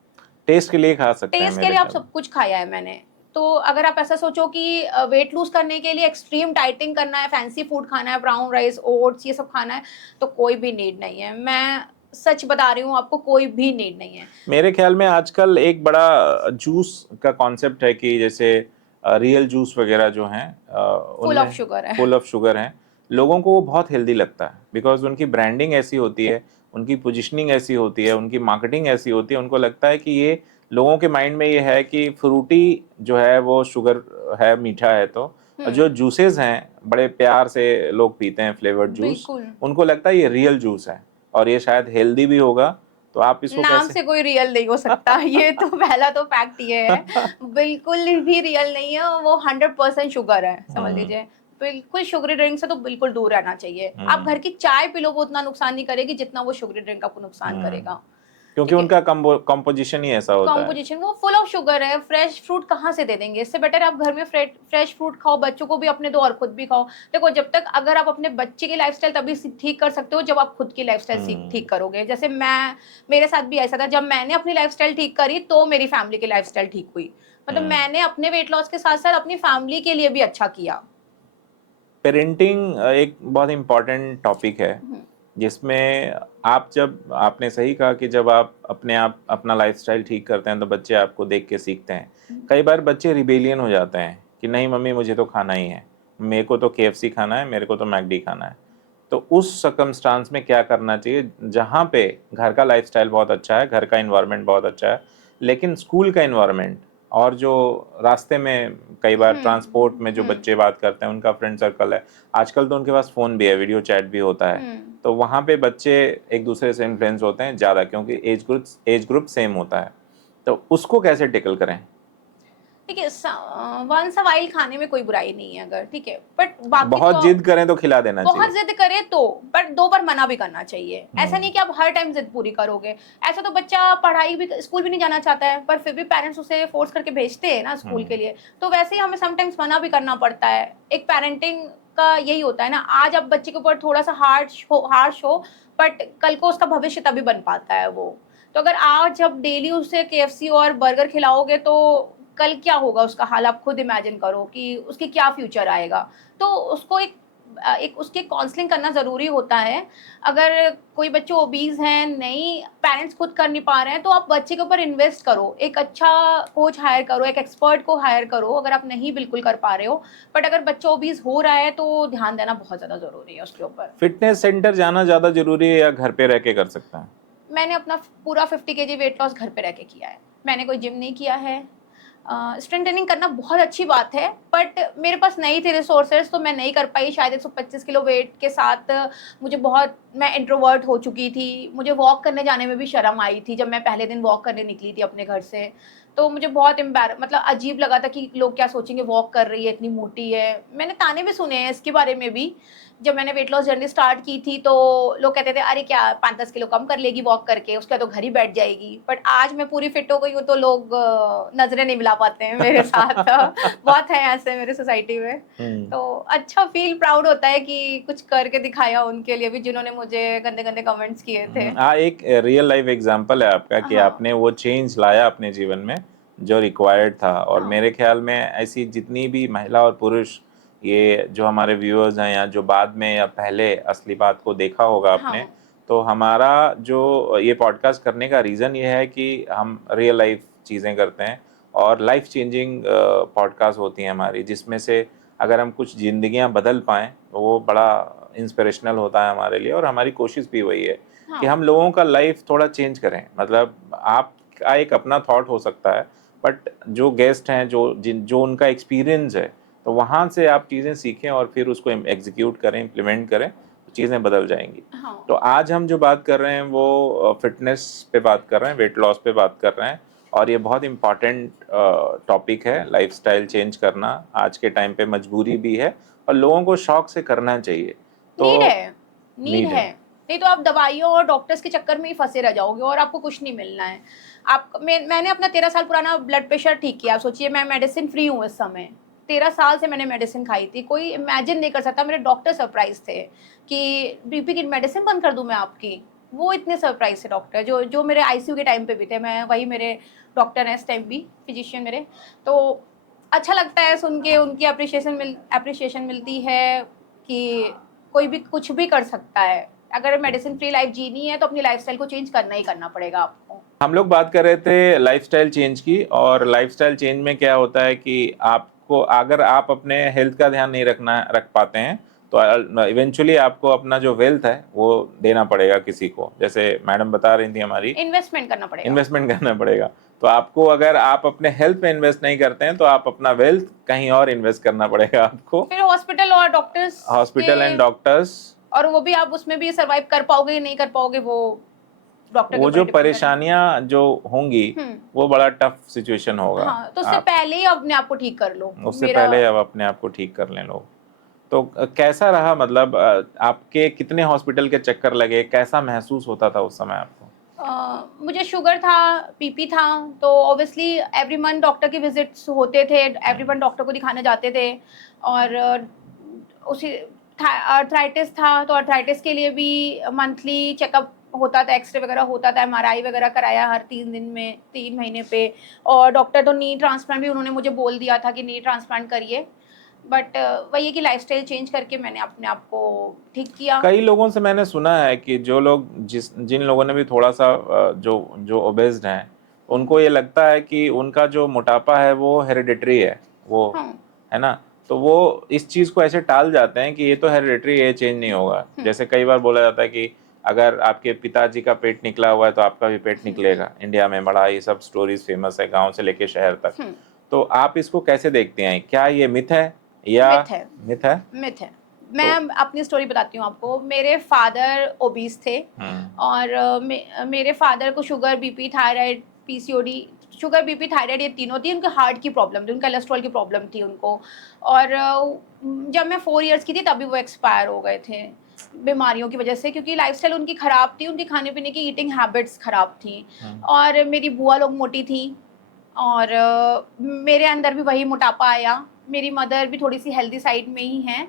टेस्ट के लिए खा सकते हैं टेस्ट के मेरे लिए आप ख्याल में। सब कुछ खाया है मैंने। तो अगर आप ऐसा सोचो कि वेट लूज करने के लिए एक्सट्रीम डाइटिंग करना है, फैंसी फूड खाना है, ब्राउन राइस, ओट्स, ये सब खाना है, तो कोई भी नीड नहीं है। मैं सच बता रही हूँ आपको, कोई भी नीड नहीं है। मेरे ख्याल में आजकल एक बड़ा जूस का कॉन्सेप्ट है कि जैसे रियल जूस वगैरह जो हैं फुल ऑफ उनमें शुगर है। फुल ऑफ शुगर हैं, लोगों को वो बहुत हेल्दी लगता है, बिकॉज उनकी ब्रांडिंग ऐसी होती है, उनकी पोजीशनिंग ऐसी होती है, उनकी मार्केटिंग ऐसी होती है, उनको लगता है कि ये लोगों के माइंड में ये है कि फ्रूटी जो है वो शुगर है, मीठा है, तो जो जूसेस हैं बड़े प्यार से लोग पीते हैं फ्लेवर्ड जूस, बिल्कुल। उनको लगता है ये रियल जूस है और ये शायद हेल्दी भी होगा, तो आप इसको नाम कैसे? से कोई रियल नहीं हो सकता, ये तो पहला तो फैक्ट ये है। बिल्कुल भी रियल नहीं है वो, 100% शुगर है, समझ हम्म। लीजिए। बिल्कुल शुगरी ड्रिंक से तो बिल्कुल दूर रहना चाहिए। आप घर हम्म। की चाय पी लो, वो उतना नुकसान नहीं करेगी जितना वो शुगरी ड्रिंक आपको नुकसान हम्म। करेगा, क्योंकि ठीक है? उनका कंपोजिशन ही ऐसा होता है। कॉम्पोजिशन वो फुल ऑफ शुगर है, फ्रेश फ्रूट कहाँ से दे देंगे? इससे बेटर आप घर में फ्रेश फ्रूट खाओ, बच्चों को भी अपने दो और खुद भी खाओ। देखो, जब तक अगर आप अपने बच्चे की लाइफस्टाइल तभी ठीक कर सकते हो जब आप खुद की लाइफस्टाइल ठीक करोगे। जैसे मेरे साथ भी ऐसा था, जब मैंने अपनी लाइफस्टाइल ठीक करी तो मेरी फैमिली की लाइफस्टाइल ठीक हुई। मतलब मैंने अपने वेट लॉस के साथ साथ अपनी फैमिली के लिए भी अच्छा किया। पेरेंटिंग एक बहुत इम्पॉर्टेंट टॉपिक है, जिसमें आपने सही कहा कि जब आप अपना लाइफस्टाइल ठीक करते हैं तो बच्चे आपको देख के सीखते हैं। कई बार बच्चे रिबेलियन हो जाते हैं कि नहीं मम्मी मुझे तो खाना ही है, मेरे को तो KFC खाना है, मेरे को तो मैकडी खाना है। तो उस सर्कमस्टांस में क्या करना चाहिए, जहाँ पे घर का लाइफस्टाइल बहुत अच्छा है, घर का इन्वायरमेंट बहुत अच्छा है, लेकिन स्कूल का इन्वायरमेंट और जो रास्ते में कई बार ट्रांसपोर्ट में जो बच्चे बात करते हैं उनका फ्रेंड सर्कल है, आजकल तो उनके पास फ़ोन भी है, वीडियो चैट भी होता है, तो वहाँ पे बच्चे एक दूसरे से इन्फ्लुएंस होते हैं ज़्यादा, क्योंकि एज ग्रुप सेम होता है। तो उसको कैसे टेकल करें? ठीक है, वंस अ वाइल खाने में कोई बुराई नहीं है अगर, ठीक है, बट बाकी बहुत तो जिद करें तो खिला देना बहुत चाहिए। जिद करे तो, बट 2 बार मना भी करना चाहिए। ऐसा नहीं कि आप हर टाइम जिद पूरी करोगे। ऐसा तो बच्चा पढ़ाई भी, स्कूल भी नहीं जाना चाहता है, पर फिर भी पेरेंट्स उसे फोर्स करके भेजते हैं ना स्कूल के लिए, तो वैसे ही हमें समटाइम्स मना भी करना पड़ता है। एक पेरेंटिंग का यही होता है ना, आज आप बच्चे के ऊपर थोड़ा सा हार्श हो, बट कल को उसका भविष्य तभी बन पाता है वो। तो अगर आज जब डेली उसे केएफसी और बर्गर खिलाओगे तो कल क्या होगा उसका हाल, आप खुद इमेजिन करो कि उसकी क्या फ्यूचर आएगा। तो उसको एक उसकी काउंसलिंग करना ज़रूरी होता है। अगर कोई बच्चे ओबीज़ हैं, नहीं पेरेंट्स खुद कर नहीं पा रहे हैं, तो आप बच्चे के ऊपर इन्वेस्ट करो, एक अच्छा कोच हायर करो, एक एक्सपर्ट को हायर करो, अगर आप नहीं बिल्कुल कर पा रहे हो। बट अगर बच्चा ओबीज़ हो रहा है तो ध्यान देना बहुत ज़्यादा ज़रूरी है उसके ऊपर। फिटनेस सेंटर जाना ज़्यादा ज़रूरी है या घर पे रह के कर सकता है? मैंने अपना पूरा 50 केजी वेट लॉस घर पे रह के किया है। मैंने कोई जिम नहीं किया है। स्ट्रेंथ ट्रेनिंग करना बहुत अच्छी बात है, बट मेरे पास नहीं थे रिसोर्सेज, तो मैं नहीं कर पाई। शायद 125 किलो वेट के साथ मुझे बहुत, मैं इंट्रोवर्ट हो चुकी थी। मुझे वॉक करने जाने में भी शर्म आई थी जब मैं पहले दिन वॉक करने निकली थी अपने घर से। तो मुझे बहुत मतलब अजीब लगा था कि लोग क्या सोचेंगे, वॉक कर रही है, इतनी मोटी है। मैंने ताने भी सुने हैं इसके बारे में भी। जब मैंने वेट लॉस जर्नी स्टार्ट की थी तो लोग कहते थे अरे क्या 5-10 किलो कम कर लेगी वॉक करके, उसके बाद तो घर ही बैठ जाएगी। बट आज मैं पूरी फिट हो गई हूँ तो लोग नजरें नहीं मिला पाते हैं मेरे साथ। बहुत है ऐसे मेरे सोसाइटी में। तो अच्छा फील प्राउड होता है कि कुछ करके दिखाया उनके लिए भी, जिन्होंने मुझे गंदे गंदे कमेंट्स किए थे। एक रियल लाइफ एग्जांपल है आपका कि हाँ आपने वो चेंज लाया अपने जीवन में जो रिक्वायर्ड था। और हाँ मेरे ख्याल में ऐसी जितनी भी महिला और पुरुष, ये जो हमारे व्यूअर्स हैं या जो बाद में या पहले असली बात को देखा होगा आपने, हाँ तो हमारा जो ये पॉडकास्ट करने का रीज़न ये है कि हम रियल लाइफ चीज़ें करते हैं और लाइफ चेंजिंग पॉडकास्ट होती हैं हमारी, जिसमें से अगर हम कुछ ज़िंदगियां बदल पाएँ तो वो बड़ा इंस्पिरेशनल होता है हमारे लिए। और हमारी कोशिश भी वही है कि हाँ हम लोगों का लाइफ थोड़ा चेंज करें। मतलब आपका एक अपना थॉट हो सकता है, बट जो गेस्ट हैं, जो उनका एक्सपीरियंस है, तो वहाँ से आप चीज़ें सीखें और फिर उसको एग्जीक्यूट करें, इम्प्लीमेंट करें, तो चीज़ें बदल जाएंगी। हाँ तो आज हम जो बात कर रहे हैं वो फिटनेस पे बात कर रहे हैं, वेट लॉस पे बात कर रहे हैं। और ये बहुत इम्पॉर्टेंट टॉपिक है। लाइफस्टाइल चेंज करना आज के टाइम पे मजबूरी भी है और लोगों को शौक से करना चाहिए। तो नीड है, नीड नीड है। है। नहीं तो आप दवाइयों और डॉक्टर्स के चक्कर में ही फंसे रह जाओगे और आपको कुछ नहीं मिलना है। मैंने अपना 13 साल पुराना ब्लड प्रेशर ठीक किया। सोचिए मैं मेडिसिन फ्री हूँ इस समय। 13 साल से मैंने मेडिसिन खाई थी। कोई इमेजिन नहीं कर सकता। मेरे डॉक्टर सरप्राइज थे कि बीपी की मेडिसिन बंद कर दूं मैं आपकी। वो इतने सरप्राइज थे डॉक्टर, जो जो मेरे आईसीयू के टाइम पे भी थे। मैं वही मेरे डॉक्टर हैं इस टाइम भी, फिजिशियन मेरे। तो अच्छा लगता है सुन के, उनकी अप्रिशिएशन मिलती है कि कोई भी कुछ भी कर सकता है। अगर मेडिसिन फ्री लाइफ जीनी है तो अपनी लाइफस्टाइल को चेंज करना ही करना पड़ेगा आपको। हम लोग बात कर रहे थे लाइफस्टाइल चेंज की, और लाइफस्टाइल चेंज में क्या होता है कि आपको, अगर आप अपने हेल्थ का ध्यान नहीं रख पाते हैं, तो इवेंचुअली आपको अपना जो वेल्थ है वो देना पड़ेगा किसी को। जैसे मैडम बता रही थी हमारी, इन्वेस्टमेंट करना पड़ेगा। इन्वेस्टमेंट करना पड़ेगा। तो आपको, अगर आप अपने हेल्थ पे इन्वेस्ट नहीं करते हैं, तो आप अपना वेल्थ कहीं और इन्वेस्ट करना पड़ेगा आपको। फिर हॉस्पिटल और डॉक्टर्स हॉस्पिटल के, एंड डॉक्टर्स, और वो भी आप उसमें भी सर्वाइव कर पाओगे या नहीं कर पाओगे, वो डॉक्टर के वो ऊपर जो ही डिपेंड करेगा। परेशानियां जो होंगी हम्म। वो बड़ा टफ सिचुएशन होगा। हाँ, तो उससे आप पहले ही अपने आप को ठीक कर लो। उससे मेरा पहले अब अपने आप को ठीक कर लें लोग। तो कैसा रहा, मतलब आपके कितने हॉस्पिटल के चक्कर लगे, कैसा महसूस होता था उस समय आपको? मुझे शुगर था, बीपी था, तो ऑब्वियसली एवरी मंथ डॉक्टर के विजिट्स होते थे। एवरी मंथ डॉक्टर को दिखाने जाते थे। और उसी अर्थराइटिस था तो अर्थराइटिस के लिए भी मंथली चेकअप होता था, एक्सरे वगैरह होता था, एमआरआई वगैरह कराया हर 3 दिन में, 3 महीने पे। और डॉक्टर तो नी ट्रांसप्लांट भी उन्होंने मुझे बोल दिया था कि नी ट्रांसप्लांट करिए। बट वही है कि लाइफस्टाइल चेंज करके मैंने अपने आप को ठीक किया। कई लोगों से मैंने सुना है कि जो लोग, जिन लोगों ने भी थोड़ा सा जो जो ओबेस्ड हैं, उनको ये लगता है कि उनका जो मोटापा है वो हेरिडिटरी है, वो, हाँ। है ना। तो वो इस चीज़ को ऐसे टाल जाते हैं कि ये तो हेरिडिटरी है, चेंज नहीं होगा। जैसे कई बार बोला जाता है कि अगर आपके पिताजी का पेट निकला हुआ है तो आपका भी पेट निकलेगा। इंडिया में बड़ा ये सब स्टोरीज फेमस है, गांव से लेके शहर तक। तो आप इसको कैसे देखते हैं? क्या ये मिथ है या मिथ है? मिथ है? मिथ है। मैं अपनी स्टोरी बताती हूँ आपको। मेरे फादर ओबीस थे और मेरे फादर को sugar, BP, thyroid, PCOD, sugar, BP, thyroid ये तीनों थी। उनके हार्ट की प्रॉब्लम थी, उनका कोलेस्ट्रॉल की प्रॉब्लम थी उनको। और जब मैं 4 इयर्स की थी तभी वो एक्सपायर हो गए थे बीमारियों की वजह से, क्योंकि लाइफस्टाइल उनकी ख़राब थी, उनकी खाने पीने की ईटिंग हैबिट्स ख़राब थी। और मेरी बुआ लोग मोटी थी और मेरे अंदर भी वही मोटापा आया। मेरी मदर भी थोड़ी सी हेल्दी साइड में ही हैं,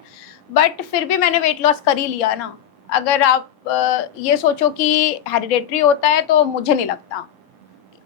बट फिर भी मैंने वेट लॉस कर ही लिया ना। अगर आप ये सोचो कि हेरिडेटरी होता है तो मुझे नहीं लगता।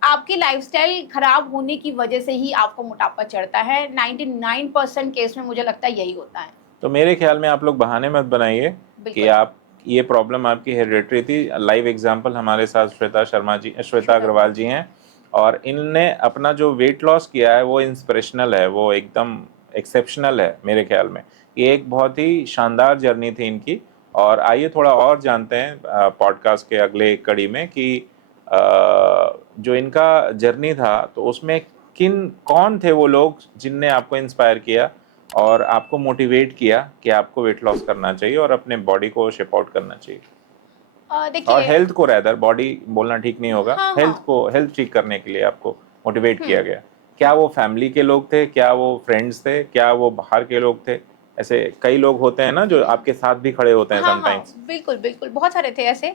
आपकी लाइफस्टाइल खराब होने की वजह से ही आपको मोटापा चढ़ता है। 99% केस में मुझे लगता है यही होता है। तो मेरे ख्याल में आप लोग बहाने मत बनाइए कि आप ये प्रॉब्लम आपकी हेरिडेटरी थी। लाइव एग्जांपल हमारे साथ श्वेता अग्रवाल जी हैं, और इनने अपना जो वेट लॉस किया है वो इंस्पिरेशनल है, वो एकदम एक्सेप्शनल है मेरे ख्याल में। ये एक बहुत ही शानदार जर्नी थी इनकी। और आइए थोड़ा और जानते हैं पॉडकास्ट के अगले कड़ी में कि जो इनका जर्नी था तो उसमें कौन थे वो लोग जिनने आपको इंस्पायर किया और आपको मोटिवेट किया कि आपको वेट लॉस करना चाहिए और अपने बॉडी को शेप आउट करना चाहिए। और हेल्थ को, रैदर बॉडी बोलना ठीक नहीं होगा, हेल्थ ठीक करने के लिए आपको मोटिवेट किया गया। क्या वो फैमिली के लोग थे, क्या वो फ्रेंड्स थे, क्या वो बाहर के लोग थे? ऐसे कई लोग होते हैं ना जो आपके साथ भी खड़े होते हैं समटाइम्स। बिल्कुल बिल्कुल, बहुत सारे थे ऐसे।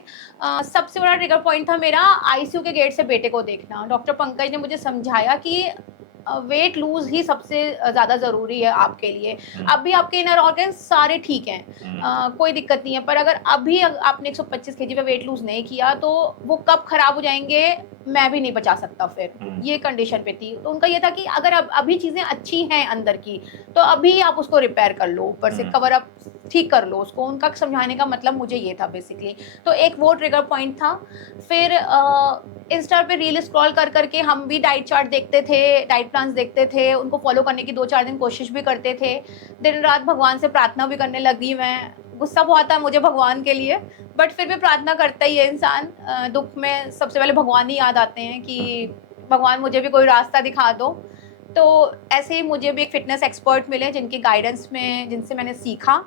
सबसे बड़ा ट्रिगर पॉइंट था मेरा आईसीयू के गेट से बेटे को देखना। डॉक्टर पंकज ने मुझे समझाया कि वेट लूज ही सबसे ज़्यादा ज़रूरी है आपके लिए। अभी आपके इनर ऑर्गन सारे ठीक हैं, कोई दिक्कत नहीं है, पर अगर अभी आपने 125 केजी पे वेट लूज नहीं किया तो वो कब खराब हो जाएंगे मैं भी नहीं बचा सकता। फिर ये कंडीशन पे थी। तो उनका ये था कि अगर अभी चीज़ें अच्छी हैं अंदर की तो अभी आप उसको रिपेयर कर लो, ऊपर से कवर अप ठीक कर लो उसको। उनका समझाने का मतलब मुझे ये था बेसिकली। तो एक वो ट्रिगर पॉइंट था। फिर इंस्टा पे रील स्क्रॉल कर करके हम भी डाइट चार्ट देखते थे, डाइट प्लान्स देखते थे, उनको फॉलो करने की 2-4 दिन कोशिश भी करते थे। दिन रात भगवान से प्रार्थना भी करने लगी मैं। गुस्सा बहुत था मुझे भगवान के लिए, बट फिर भी प्रार्थना करता ही है इंसान। दुख में सबसे पहले भगवान ही याद आते हैं कि भगवान मुझे भी कोई रास्ता दिखा दो। तो ऐसे ही मुझे भी एक फ़िटनेस एक्सपर्ट मिले जिनकी गाइडेंस में, जिनसे मैंने सीखा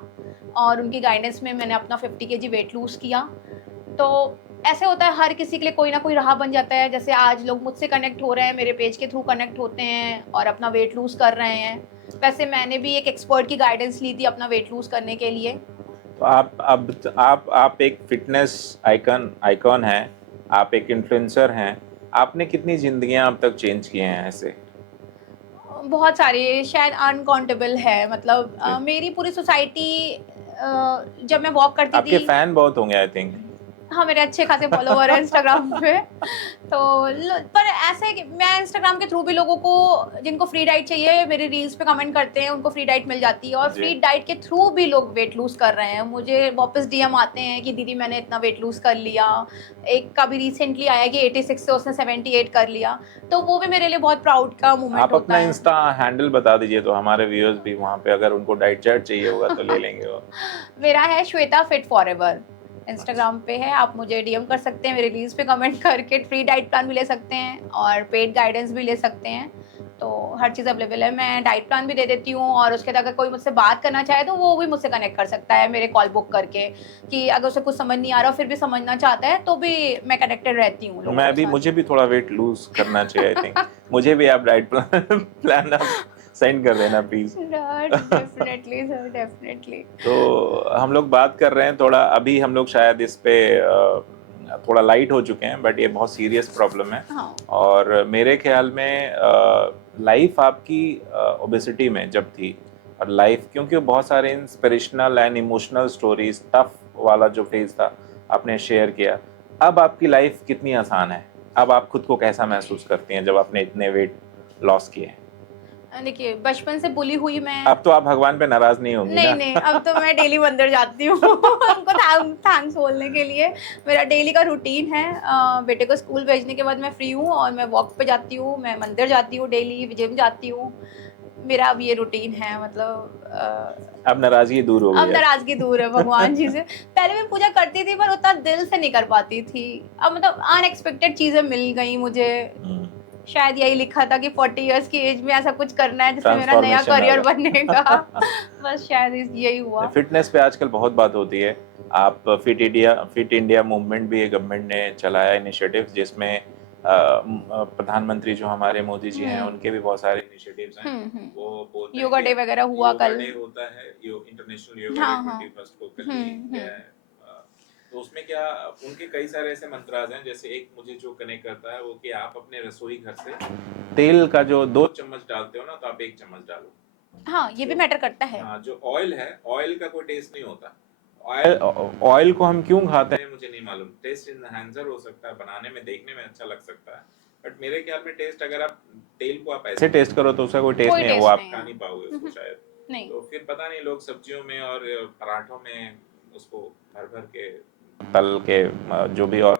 और उनकी गाइडेंस में मैंने अपना 50 केजी वेट लूज़ किया। तो ऐसे होता है, हर किसी के लिए कोई ना कोई राह बन जाता है। जैसे आज लोग मुझसे कनेक्ट हो रहे हैं, मेरे पेज के थ्रू कनेक्ट होते हैं और अपना वेट लूज़ कर रहे हैं। वैसे मैंने भी एक एक्सपर्ट की गाइडेंस ली थी अपना वेट लूज़ करने के लिए। तो आप एक फिटनेस आइकॉन हैं, आप एक इन्फ्लुएंसर हैं। आपने कितनी जिंदगियां अब तक चेंज किए हैं ऐसे? बहुत सारे, शायद अनकाउंटेबल है। मतलब मेरी पूरी सोसाइटी, जब मैं वॉक करती आपके थी। फैन बहुत होंगे आई थिंक। हाँ, मेरे अच्छे खासे फॉलोवर हैं इंस्टाग्राम पे। तो पर ऐसा है कि मैं इंस्टाग्राम के थ्रू भी लोगों को, जिनको फ्री डाइट चाहिए, मेरे रील्स पे कमेंट करते हैं, उनको फ्री डाइट मिल जाती है। और फ्री डाइट के थ्रू भी लोग वेट लूज कर रहे हैं। मुझे वापस डीएम आते हैं कि दीदी मैंने इतना वेट लूज कर लिया। एक का भी रिसेंटली आया कि 86 से उसने 78 कर लिया। तो वो भी मेरे लिए बहुत प्राउड का मोमेंट होता है। आप अपना इंस्टा हैंडल बता दीजिए तो हमारे व्यूअर्स भी वहाँ पे अगर उनको डाइट चार्ट चाहिए होगा तो ले लेंगे वो। मेरा है श्वेता फिट फॉरएवर, इंस्टाग्राम पे है। आप मुझे डीएम कर सकते हैं, मेरे रील्स पे कमेंट करके फ्री डाइट प्लान भी ले सकते हैं और पेड गाइडेंस भी ले सकते हैं। तो हर चीज़ अवेलेबल है। मैं डाइट प्लान भी दे देती हूँ और उसके बाद अगर कोई मुझसे बात करना चाहे तो वो भी मुझसे कनेक्ट कर सकता है मेरे कॉल बुक करके, कि अगर उसे कुछ समझ नहीं आ रहा फिर भी समझना चाहता है तो भी मैं कनेक्टेड रहती हूँ। मुझे भी थोड़ा वेट लूज करना चाहिए आई थिंक। मुझे भी आप डाइट प्लान सेंड कर देना प्लीज। Definitely sir, definitely. तो हम लोग बात कर रहे हैं थोड़ा, अभी हम लोग शायद इस पे थोड़ा लाइट हो चुके हैं, बट ये बहुत सीरियस प्रॉब्लम है। हाँ। और मेरे ख्याल में लाइफ आपकी ओबेसिटी में जब थी, और लाइफ क्योंकि बहुत सारे inspirational and emotional stories, tough वाला जो फेज था आपने शेयर किया, अब आपकी लाइफ कितनी आसान है? अब आप खुद को कैसा महसूस करती हैं जब आपने इतने वेट लॉस किए? देखिए, बचपन से बुली हुई मैं। अब तो आप भगवान पे नाराज नहीं होंगी नहीं ना? नहीं, अब तो मैं डेली मंदिर जाती हूँ उनको थैंक्स बोलने के लिए। मेरा डेली का रूटीन है। बेटे को स्कूल भेजने के बाद मैं फ्री हूँ और मैं वॉक पे जाती हूँ, मैं मंदिर जाती हूँ, डेली जिम जाती हूँ। मेरा अब ये रूटीन है, मतलब अब नाराजगी दूर हो अब गई है। नाराजगी दूर है भगवान जी से। पहले मैं पूजा करती थी पर उतना दिल से नहीं कर पाती थी। अब मतलब अनएक्सपेक्टेड चीजें मिल गई मुझे। शायद यही लिखा था कि 40 इयर्स की एज में ऐसा कुछ करना है जिसमें मेरा नया ट्रांसफॉर्मेशन करियर आएगा। बनेगा। बस शायद यही हुआ। फिटनेस पे आजकल बहुत बात होती है। आप फिट इंडिया मूवमेंट भी गवर्नमेंट ने चलाया इनिशिएटिव, जिसमें प्रधानमंत्री जो हमारे मोदी जी हैं उनके भी बहुत सारे इनिशिएटिव्स हैं। वो बोलते हैं योगा कि डे वगैरह हुआ योगा कल। डे होता है, इंटरनेशनल योगा डे हाँ हाँ 21 को कल ही गया है। तो उसमें क्या, उनके कई सारे ऐसे मंत्राज हैं, जैसे एक मुझे जो कनेक्ट करता है वो कि आप अपने रसोई घर से तेल का जो 2 चम्मच डालते हो ना, तो आप 1 चम्मच डालो। हाँ, ये भी मैटर करता है। हाँ, जो ऑयल है, ऑयल का कोई टेस्ट नहीं होता। ऑयल ऑयल को हम क्यों खाते हैं मुझे नहीं मालूम। टेस्ट इनहैंसर हो सकता है, बनाने में देखने में अच्छा लग सकता है, बट मेरे ख्याल में टेस्ट, अगर आप तेल को आप ऐसे टेस्ट करो तो उसका कोई टेस्ट नहीं है, वो आप खा नहीं पाओगे उसको शायद। नहीं। तो फिर पता नहीं, लोग सब्जियों में और पराठों में उसको भर भर के तल के जो भी और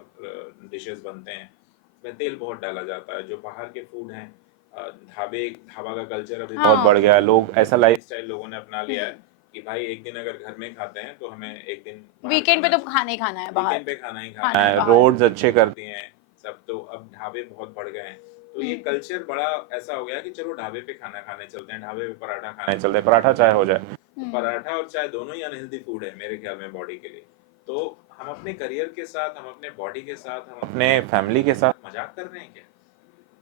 डिशेस बनते हैं उसमें तेल बहुत डाला जाता है। जो बाहर के फूड हैं, ढाबा का कल्चर अभी बहुत बढ़ गया है। लोग ऐसा लाइफस्टाइल लोगों ने अपना लिया है कि भाई एक दिन अगर घर में खाते हैं तो हमें एक दिन वीकेंड पे तो खाना ही खाना है बाहर। वीकेंड पे खाना ही खाना है। रोड्स अच्छे कर दिए हैं सब, तो अब ढाबे बहुत बढ़ गए हैं। तो ये कल्चर बड़ा ऐसा हो गया कि चलो ढाबे पे खाना खाने चलते हैं, ढाबे पे पराठा खाने चलते हैं, पराठा चाय हो जाए। तो पराठा और चाय दोनों ही अनहेल्दी फूड है मेरे ख्याल में बॉडी के लिए। तो हम अपने करियर के साथ, हम अपने बॉडी के साथ, हम अपने फैमिली के साथ मजाक कर रहे हैं क्या?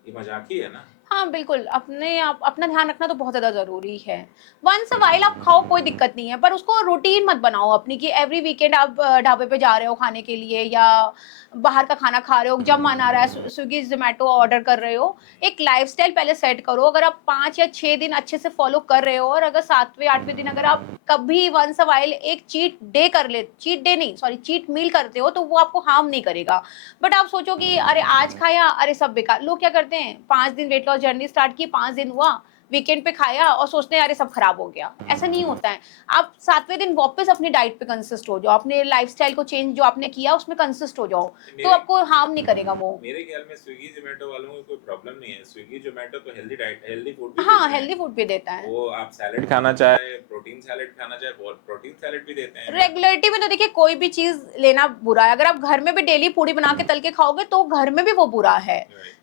ये मजाक ही है ना। हाँ बिल्कुल, अपने आप अपना ध्यान रखना तो बहुत ज़्यादा ज़रूरी है। वंस अ वाइल आप खाओ, कोई दिक्कत नहीं है, पर उसको रूटीन मत बनाओ अपनी कि एवरी वीकेंड आप ढाबे पे जा रहे हो खाने के लिए या बाहर का खाना खा रहे हो, जब मन आ रहा है स्विगी ज़ोमैटो ऑर्डर कर रहे हो। एक लाइफ़स्टाइल पहले सेट करो। अगर आप 5 या 6 दिन अच्छे से फॉलो कर रहे हो और अगर 7वें 8वें दिन अगर आप कभी वंस अ वाइल एक चीट डे नहीं, सॉरी, चीट मील करते हो, तो वो आपको हार्म नहीं करेगा। बट आप सोचो कि अरे आज खाया, अरे सब बेकार। लोग क्या करते हैं, 5 दिन वेट लॉस जर्नी स्टार्ट की, 5 दिन हुआ, वीकेंड पे खाया और सोचते हैं अरे सब खराब हो गया। ऐसा नहीं होता है। आप 7वें दिन वापस अपनी डाइट पे कंसिस्ट हो जाओ, अपने लाइफस्टाइल को चेंज जो आपने किया उसमें कंसिस्ट हो जाओ, तो आपको हार्म नहीं करेगा वो। मेरे ख्याल में स्विगी जोमेटो वालों को कोई प्रॉब्लम नहीं है। स्विगी जोमेटो तो हेल्दी डाइट, हेल्दी फूड भी हाँ, देते हैं। हेल्दी फूड भी देता है। वो आप सैलेड खाना चाहे, प्रोटीन सैलेड खाना चाहे, बहुत प्रोटीन सैलेड भी देते हैं। रेगुलरिटी में तो देखिए कोई भी चीज लेना बुरा है। अगर आप घर में भी डेली पूरी बना के तल के खाओगे तो घर में भी वो बुरा है।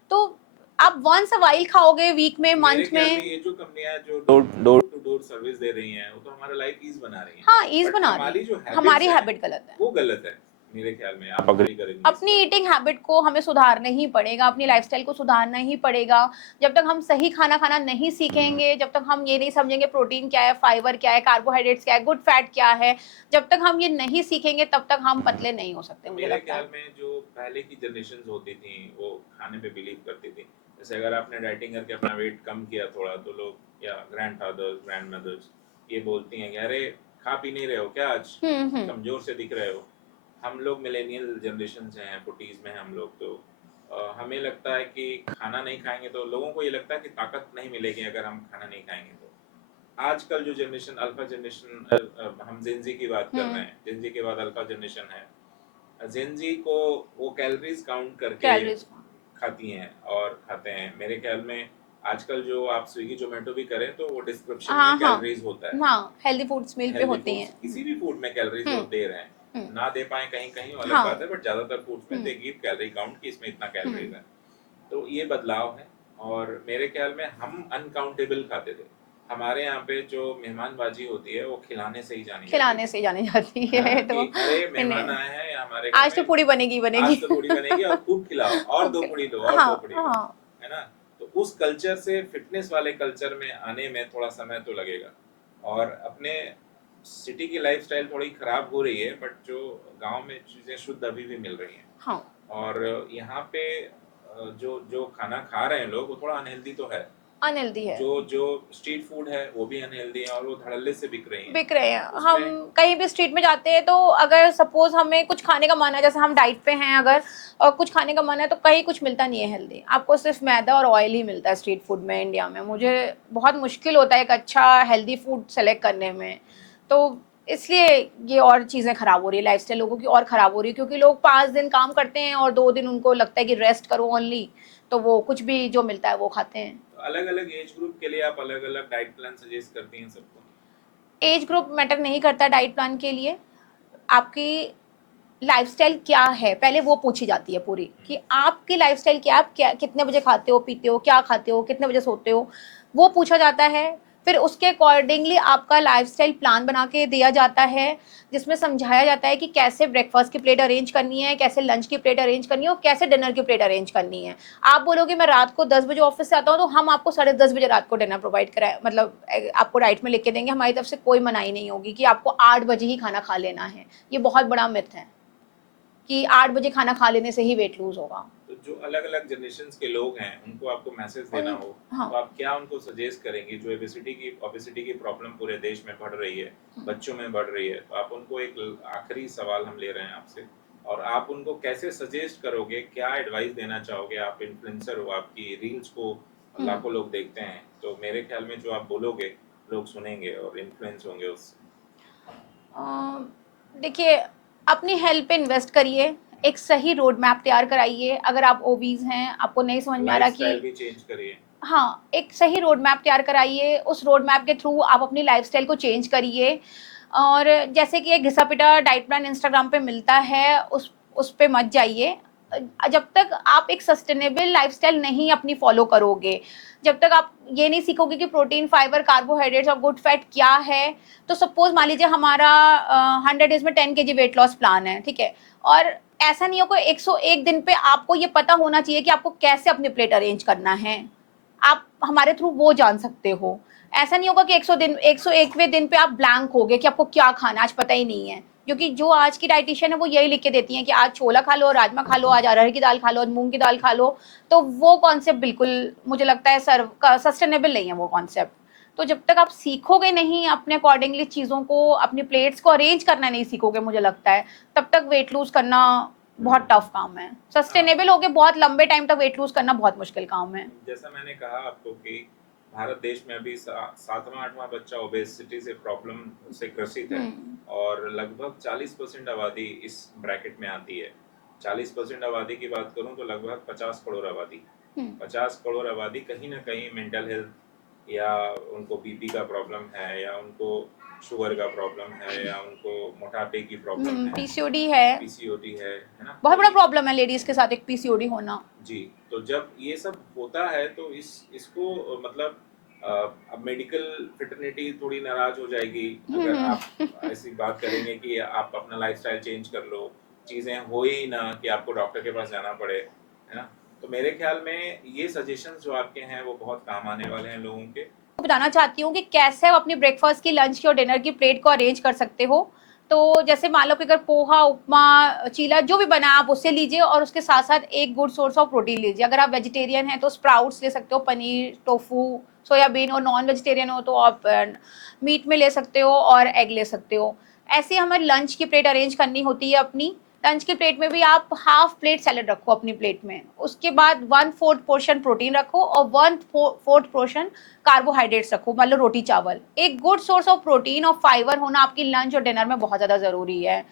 तो आप वंस अ वाइल खाओगे, वीक में, मंथ में। ये जो कंपनियां जो डोर टू डोर सर्विस दे रही हैं, वो तो हमारा लाइफ ईज बना रही हैं। हाँ, ईज बट बना रही हमारी है। जो हमारी हैबिट्स हैबिट गलत है। वो गलत है मेरे ख्याल में। आप अग्री करेंगे? अपनी ईटिंग हैबिट को हमें सुधारना ही पड़ेगा, अपनी लाइफस्टाइल को सुधारना ही पड़ेगा। जब तक हम सही खाना खाना नहीं सीखेंगे, जब तक हम ये नहीं समझेंगे प्रोटीन क्या है, फाइबर क्या है, कार्बोहाइड्रेट्स क्या है, गुड फैट क्या है, जब तक हम ये नहीं सीखेंगे तब तक हम पतले नहीं हो सकते, मुझे मेरे लगता है। ख्याल में जो पहले की जनरेशन होती थी वो खाने पे बिलीव करती थी। जैसे अगर आपने डाइटिंग करके अपना वेट कम किया थोड़ा, तो लोग या ग्रैंडफादर्स ग्रैंडमदर्स ये बोलती हैं कि अरे खा पी नहीं रहे हो क्या, आज कमजोर से दिख रहे हो। हम लोग मिलेनियल जनरेशन से हैं, 40s में हैं हम लोग। तो हमें लगता है कि खाना नहीं खाएंगे तो लोगों को ये लगता है कि ताकत नहीं मिलेगी अगर हम खाना नहीं खाएंगे। तो आजकल जो जनरेशन, अल्फा जनरेशन, हम जेनजी की बात कर रहे हैं, जेनजी के बाद अल्फा जनरेशन है। जेनजी को वो कैलोरीज काउंट करके खाती हैं और खाते हैं। मेरे ख्याल में आजकल जो आप स्विगी जोमेटो भी करें तो वो डिस्क्रिप्शन में कैलोरीज होता है। हाँ, हेल्दी फूड्स मील पे होती हैं। किसी भी फूड में कैलोरीज वो दे रहे हैं, ना दे पाए कहीं कहीं अलग बात है, बट ज्यादातर फूड्स में दे गिव कैलोरी काउंट कि इसमें इतना कैलोरीज है। तो ये बदलाव है। और मेरे ख्याल में हम अनकाउंटेबल खाते थे। हमारे यहाँ पे जो मेहमानबाजी होती है वो खिलाने से ही जानी जाती है। तो अरे मेहमान आए हैं हमारे आज तो पूरी बनेगी आज तो पूरी बनेगी और खूब खिलाओ, और 2 पूरी लो, और 2 पूरी लो, है ना। तो उस कल्चर से फिटनेस वाले कल्चर में आने में थोड़ा समय तो लगेगा। और अपने सिटी की लाइफस्टाइल थोड़ी खराब हो रही है, बट जो गांव में चीजें शुद्ध अभी भी मिल रही हैं। हाँ। और यहाँ पे जो जो खाना खा रहे हैं लोग वो थोड़ा अनहेल्दी तो है। अनहेल्दी है। जो स्ट्रीट फूड है वो भी अनहेल्दी है और वो धड़ल्ले से बिक रही हैं। हम कहीं भी स्ट्रीट में जाते हैं तो अगर सपोज हमें कुछ खाने का मन है, जैसे हम डाइट पे हैं अगर, और कुछ खाने का मन है, तो कहीं कुछ मिलता नहीं है हेल्दी। आपको सिर्फ मैदा और ऑयल ही मिलता है स्ट्रीट फूड में इंडिया में। मुझे बहुत मुश्किल होता है एक अच्छा हेल्दी फूड सेलेक्ट करने में। तो इसलिए ये और चीज़ें ख़राब हो रही है, लाइफस्टाइल लोगों की और ख़राब हो रही है, क्योंकि लोग 5 दिन काम करते हैं और 2 दिन उनको लगता है कि रेस्ट करो ओनली, तो वो कुछ भी जो मिलता है वो खाते हैं। अलग अलग एज ग्रुप के लिए आप अलग अलग डाइट प्लान सजेस्ट करती हैं सबको? एज ग्रुप मैटर नहीं करता डाइट प्लान के लिए। आपकी लाइफस्टाइल क्या है पहले वो पूछी जाती है पूरी, कि आपकी लाइफस्टाइल क्या, आप क्या कितने बजे खाते हो पीते हो, क्या खाते हो, कितने बजे सोते हो, वो पूछा जाता है। फिर उसके अकॉर्डिंगली आपका लाइफस्टाइल प्लान बना के दिया जाता है, जिसमें समझाया जाता है कि कैसे ब्रेकफास्ट की प्लेट अरेंज करनी है, कैसे लंच की प्लेट अरेंज करनी है और कैसे डिनर की प्लेट अरेंज करनी है। आप बोलोगे मैं रात को 10 बजे ऑफिस से आता हूँ, तो हम आपको 10:30 बजे रात को डिनर प्रोवाइड कराए, मतलब आपको डाइट में लिख के देंगे। हमारी तरफ से कोई मनाही नहीं होगी कि आपको 8 बजे ही खाना खा लेना है। ये बहुत बड़ा मिथ है कि 8 बजे खाना खा लेने से ही वेट लूज होगा। तो जो अलग अलग जनरेशन के लोग हैं उनको आपको मैसेज देना हो, हाँ। तो आप क्या उनको सजेस्ट करेंगे? जो ओबेसिटी की प्रॉब्लम पूरे देश में बढ़ रही है, बच्चों में बढ़ रही है, तो आप उनको एक आखिरी सवाल हम ले रहे हैं आपसे, और आप उनको कैसे सजेस्ट करोगे, क्या एडवाइस देना चाहोगे? आप इन्फ्लुएंसर हो, आपकी रील्स को लाखों लोग देखते हैं, तो मेरे ख्याल में जो आप बोलोगे लोग सुनेंगे और इन्फ्लुएंस होंगे उससे। देखिए, अपनी हेल्थ पे इन्वेस्ट करिए, एक सही रोड मैप तैयार कराइए। अगर आप ओबीज हैं, आपको नहीं समझ में आ रहा लाइफस्टाइल कि, भी चेंज करिए। हाँ, एक सही रोड मैप तैयार कराइए, उस रोड मैप के थ्रू आप अपनी लाइफस्टाइल को चेंज करिए। और जैसे कि एक घिसा-पिटा डाइट प्लान इंस्टाग्राम पे मिलता है, उस पे मत जाइए। जब तक आप एक सस्टेनेबल लाइफस्टाइल नहीं अपनी फॉलो करोगे, जब तक आप ये नहीं सीखोगे कि प्रोटीन, फाइबर, कार्बोहाइड्रेट्स और गुड फैट क्या है। तो सपोज मान लीजिए हमारा 100 डेज में 10 केजी वेट लॉस प्लान है, ठीक है? और ऐसा नहीं हो कि 101 दिन पे आपको ये पता होना चाहिए कि आपको कैसे अपनी प्लेट अरेंज करना है। आप हमारे थ्रू वो जान सकते हो। ऐसा नहीं होगा कि 101वें दिन पे आप ब्लैंक हो गए कि आपको क्या खाना आज पता ही नहीं है। क्योंकि जो आज की डाइटिशियन है वो यही लिख के देती हैं कि आज छोला खा लो, राजमा खा लो, आज अरहर की दाल खा लो, आज मूंग की दाल खा लो। तो वो कॉन्सेप्ट बिल्कुल मुझे लगता है सस्टेनेबल नहीं है वो कॉन्सेप्ट। तो जब तक आप सीखोगे नहीं अपने अकॉर्डिंगली चीज़ों को, अपनी प्लेट्स को अरेंज करना नहीं सीखोगे, मुझे लगता है तब तक वेट लूज करना बहुत टफ काम है। सस्टेनेबल होके बहुत लंबे टाइम तक वेट लूज करना बहुत मुश्किल काम है। जैसा मैंने कहा आपको कि भारत देश में अभी 7वां 8वां बच्चा ओबेसिटी से प्रॉब्लम से ग्रसित है, और लगभग 40% आबादी इस ब्रैकेट में आती है। 40% आबादी की बात करूं तो लगभग 50 करोड़ आबादी, 50 करोड़ आबादी कहीं ना कहीं मेंटल हेल्थ, या उनको बीपी का प्रॉब्लम है, या उनको शुगर का प्रॉब्लम है, या उनको मोटापे की प्रॉब्लम है, पीसीओडी है, पीसीओडी है ना? बहुत तो बड़ा प्रॉब्लम है लेडीज के साथ एक पीसीओडी होना। जी, तो जब ये सब होता है तो इसको मतलब अब मेडिकल फिटर्निटी थोड़ी नाराज हो जाएगी अगर आप ऐसी बात करेंगे कि आप अपना लाइफस्टाइल चेंज कर लो, चीज़ें हो ही ना कि आपको डॉक्टर के पास जाना पड़े, है ना? तो मेरे ख्याल में ये सजेशंस जो आपके हैं वो बहुत काम आने वाले हैं लोगों के। बताना चाहती हूँ कि कैसे आप अपनी ब्रेकफास्ट की, लंच की और डिनर की प्लेट को अरेंज कर सकते हो। तो जैसे मान लो कि अगर पोहा, उपमा, चीला जो भी बना आप उससे लीजिए, और उसके साथ साथ एक गुड सोर्स ऑफ प्रोटीन लीजिए। अगर आप वेजिटेरियन हैं तो स्प्राउट्स ले सकते हो, पनीर, टोफू, सोयाबीन, और नॉन वेजिटेरियन हो तो आप मीट में ले सकते हो और एग ले सकते हो। ऐसे हमें लंच की प्लेट अरेंज करनी होती है अपनी। लंच की प्लेट में भी आप हाफ प्लेट सैलेड रखो अपनी प्लेट में, उसके बाद 1/4 पोर्शन प्रोटीन रखो और 1/4 पोर्शन कार्बोहाइड्रेट्स रखो, मतलब रोटी चावल। एक गुड सोर्स ऑफ प्रोटीन और फाइबर होना आपकी लंच और डिनर में बहुत ज़्यादा ज़रूरी है।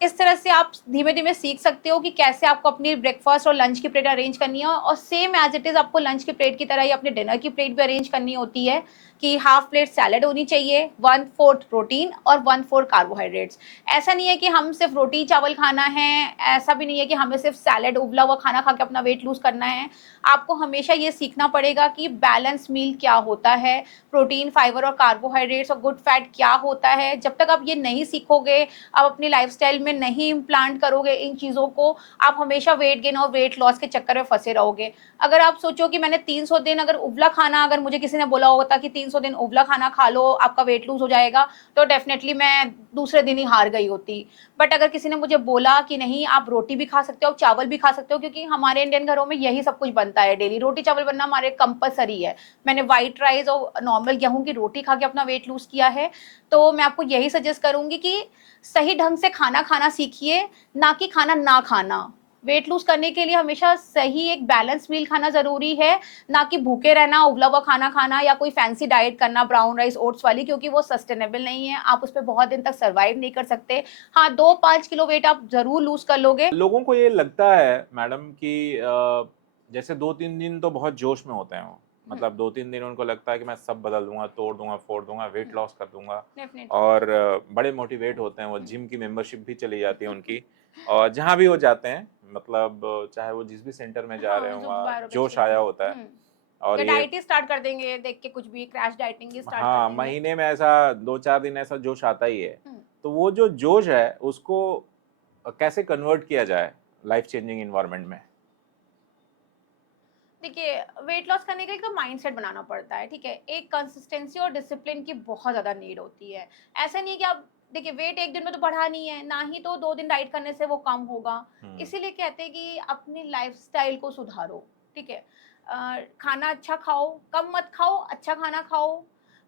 इस तरह से आप धीमे धीमे सीख सकते हो कि कैसे आपको अपनी ब्रेकफास्ट और लंच की प्लेट अरेंज करनी है, और सेम एज इट इज़ आपको लंच की प्लेट की तरह ही अपने डिनर की प्लेट भी अरेंज करनी होती है कि हाफ प्लेट सैलेड होनी चाहिए, 1/4 प्रोटीन और 1/4 कार्बोहाइड्रेट्स। ऐसा नहीं है कि हम सिर्फ रोटी चावल खाना है, ऐसा भी नहीं है कि हमें सिर्फ सैलेड उबला हुआ खाना खा के अपना वेट लूज करना है। आपको हमेशा ये सीखना पड़ेगा कि बैलेंस मील क्या होता है, प्रोटीन, फाइबर और कार्बोहाइड्रेट्स और गुड फैट क्या होता है। जब तक आप ये नहीं सीखोगे, आप अपनी लाइफस्टाइल में नहीं इम्प्लांट करोगे इन चीज़ों को, आप हमेशा वेट गेन और वेट लॉस के चक्कर में फंसे रहोगे। अगर आप सोचो कि मैंने 300 दिन अगर उबला खाना, अगर मुझे किसी ने बोला होता कि 300 दिन उबला खाना खा लो आपका वेट लूज हो जाएगा, तो डेफिनेटली मैं दूसरे दिन ही हार गई होती। बट अगर किसी ने मुझे बोला कि नहीं, आप रोटी भी खा सकते हो, चावल भी खा सकते हो, क्योंकि हमारे इंडियन घरों में यही सब कुछ बनता है डेली, रोटी चावल बनना हमारे कंपलसरी है। मैंने व्हाइट राइस और नॉर्मल गेहूं की रोटी खा के अपना वेट लूज किया है। तो मैं आपको यही सजेस्ट करूंगी कि सही ढंग से खाना खाना सीखिए, ना कि खाना ना खाना। वेट लूज करने के लिए हमेशा सही एक बैलेंस मील खाना जरूरी है, ना कि भूखे रहना, उबला हुआ खाना खाना, या कोई फैंसी डाइट करना ब्राउन राइस ओट्स वाली, क्योंकि वो सस्टेनेबल नहीं है। आप उस पर बहुत दिन तक सर्वाइव नहीं कर सकते। हाँ, 2-5 किलो वेट आप जरूर लूज कर लोगे। लोगों को ये लगता है मैडम कि जैसे 2-3 दिन तो बहुत जोश में होते हैं वो, मतलब 2-3 दिन उनको लगता है कि मैं सब बदल दूंगा, तोड़ दूंगा, फोड़ दूंगा, वेट लॉस कर दूंगा, डेफिनेटली। और बड़े मोटिवेट होते हैं वो, जिम की मेंबरशिप भी चली जाती है उनकी, और जहाँ भी वो जाते हैं, मतलब चाहे वो जिस भी सेंटर में जा रहे हाँ, हो जो वहाँ बायोरों पे जोश चले आया गए। होता है। और या ये डाइट ही स्टार्ट कर देंगे देख के, कुछ भी क्रैश डाइटिंग ही स्टार्ट कर हाँ, देंगे। महीने में ऐसा 2-4 दिन ऐसा जोश आता ही है। हम्म। तो वो जो जोश है उसको कैसे कन्वर्ट किया जाए लाइफ चेंजिंग इन्वायरमेंट में? देखिए, वेट लॉस करने के लिए तो माइंडसेट बनाना पड़ता है, ठीक है। एक कंसिस्टेंसी और डिसिप्लिन की बहुत ज़्यादा नीड होती है। ऐसा नहीं है कि आप देखिए वेट एक दिन में तो बढ़ा नहीं है, ना ही तो 2 दिन डाइट करने से वो कम होगा। हम्म। इसीलिए कहते हैं कि अपनी लाइफ़स्टाइल को सुधारो, ठीक है। खाना अच्छा खाओ, कम मत खाओ, अच्छा खाना खाओ।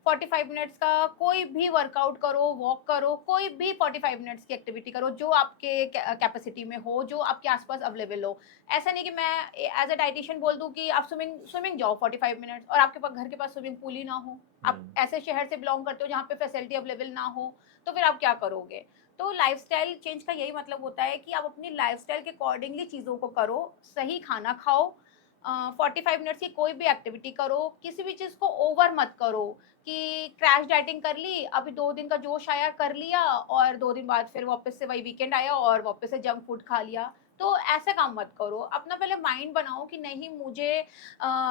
45 मिनट्स का कोई भी वर्कआउट करो, वॉक करो, कोई भी 45 मिनट्स की एक्टिविटी करो जो आपके कैपेसिटी में हो, जो आपके आस-पास अवेलेबल हो। ऐसा नहीं कि मैं एज अ डाइटिशियन बोल दूं कि आप स्विमिंग स्विमिंग जाओ 45 मिनट्स और आपके पास घर के पास स्विमिंग पूल ही ना हो। आप हम्म। ऐसे शहर से बिलोंग करते हो जहाँ पे फैसिलिटी अवेलेबल ना हो, तो फिर आप क्या करोगे? तो लाइफस्टाइल चेंज का यही मतलब होता है कि आप अपनी लाइफस्टाइल के अकॉर्डिंगली चीज़ों को करो, सही खाना खाओ, 45 मिनट्स की कोई भी एक्टिविटी करो, किसी भी चीज़ को ओवर मत करो कि क्रैश डाइटिंग कर ली, अभी 2 दिन का जोश आया कर लिया और 2 दिन बाद फिर वापस से वही वीकेंड आया और वापस से जंक फूड खा लिया। तो ऐसे काम मत करो। अपना पहले माइंड बनाओ कि नहीं मुझे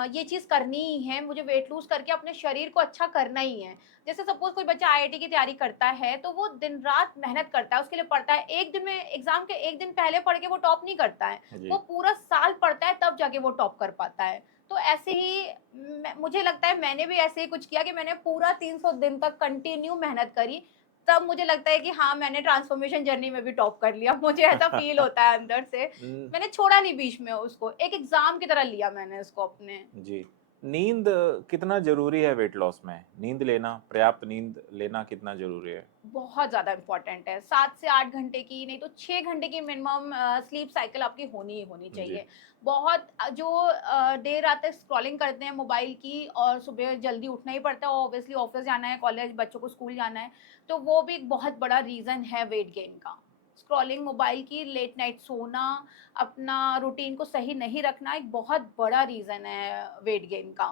ये चीज़ करनी ही है, मुझे वेट लूज़ करके अपने शरीर को अच्छा करना ही है। जैसे सपोज़ कोई बच्चा आईआईटी की तैयारी करता है, तो वो दिन-रात मेहनत करता है, उसके लिए पढ़ता है। 1 दिन में एग्ज़ाम के 1 दिन पहले पढ़ के वो टॉप नहीं करता है। वो जी। पूरा साल पढ़ता है तब जाके वो टॉप कर पाता है। तो ऐसे ही मुझे लगता है मैंने भी ऐसे ही कुछ किया कि मैंने पूरा 300 दिन तक कंटिन्यू मेहनत करी। तब मुझे लगता है कि हाँ, मैंने ट्रांसफॉर्मेशन जर्नी में भी टॉप कर लिया। मुझे ऐसा फ़ील होता है अंदर से। न- मैंने छोड़ा नहीं बीच में उसको, एक एग्ज़ाम की तरह लिया मैंने उसको अपने। जी। नींद कितना जरूरी है वेट लॉस में? नींद लेना, पर्याप्त नींद लेना कितना जरूरी है? बहुत ज़्यादा इम्पोर्टेंट है। 7 से 8 घंटे की, नहीं तो 6 घंटे की मिनिमम स्लीप साइकिल आपकी होनी ही होनी जी। चाहिए। बहुत जो देर रात तक स्क्रॉलिंग करते हैं मोबाइल की और सुबह जल्दी उठना ही पड़ता है, ऑब्वियसली ऑफ़िस जाना है, कॉलेज, बच्चों को स्कूल जाना है, तो वो भी एक बहुत बड़ा रीज़न है वेट गेन का। स्क्रॉलिंग मोबाइल की, लेट नाइट सोना, अपना रूटीन को सही नहीं रखना एक बहुत बड़ा रीज़न है वेट गेन का।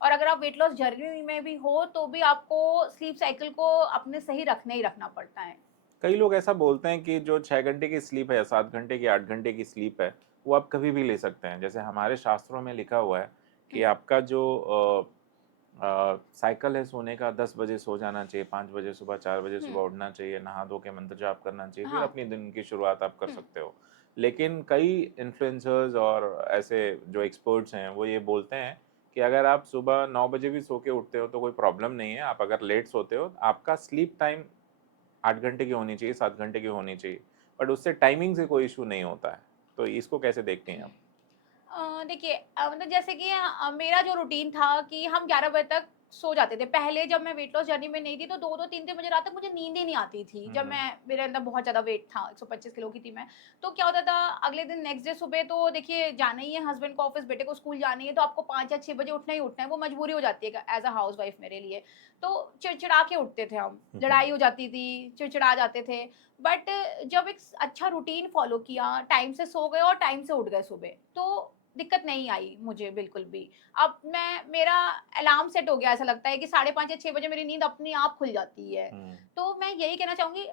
और अगर आप वेट लॉस जर्नी में भी हो तो भी आपको स्लीप साइकिल को अपने सही रखना ही रखना पड़ता है। कई लोग ऐसा बोलते हैं कि जो 6 घंटे की स्लीप है या 7 घंटे की, 8 घंटे की स्लीप है, वो आप कभी भी ले सकते हैं। जैसे हमारे शास्त्रों में लिखा हुआ है कि हुँ, आपका जो साइकिल है सोने का, 10 बजे सो जाना चाहिए, 5 बजे सुबह, 4 बजे हुँ, सुबह उठना चाहिए, नहा धो के मंत्र जाप करना चाहिए, फिर हाँ, अपनी दिन की शुरुआत आप कर हुँ, सकते हो। लेकिन कई इन्फ्लुएंसर्स और ऐसे जो एक्सपर्ट्स हैं वो ये बोलते हैं कि अगर आप सुबह 9 बजे भी सो के उठते हो तो कोई प्रॉब्लम नहीं है। आप अगर लेट सोते हो, आपका स्लीप टाइम 8 घंटे की होनी चाहिए, 7 घंटे की होनी चाहिए, बट उससे टाइमिंग से कोई इशू नहीं होता है। तो इसको कैसे देखते हैं आप? देखिए मतलब जैसे कि मेरा जो रूटीन था कि हम 11 बजे तक सो जाते थे। पहले जब मैं वेट लॉस जर्नी में नहीं थी तो 2-2 3-3 बजे रात तक मुझे नींद ही नहीं आती थी। जब हम्म। मैं मेरे अंदर बहुत ज़्यादा वेट था, 125 किलो की थी मैं। तो क्या होता था अगले दिन नेक्स्ट डे सुबह तो देखिए जाना ही है हस्बैंड को ऑफ़िस, बेटे को स्कूल जाना ही है तो आपको 5 या 6 बजे उठना ही उठना है। वो मजबूरी हो जाती है एज़ अ हाउसवाइफ़ मेरे लिए। तो चिड़चिड़ा के उठते थे हम, लड़ाई हो जाती थी, चिड़चिड़ा जाते थे। बट जब एक अच्छा रूटीन फ़ॉलो किया, टाइम से सो गए और टाइम से उठ गए सुबह, तो दिक्कत नहीं आई मुझे बिल्कुल भी। अब मेरा अलार्म सेट हो गया, ऐसा लगता है कि 5:30 या 6 बजे मेरी नींद अपने आप खुल जाती है। हम्म। तो मैं यही कहना चाहूँगी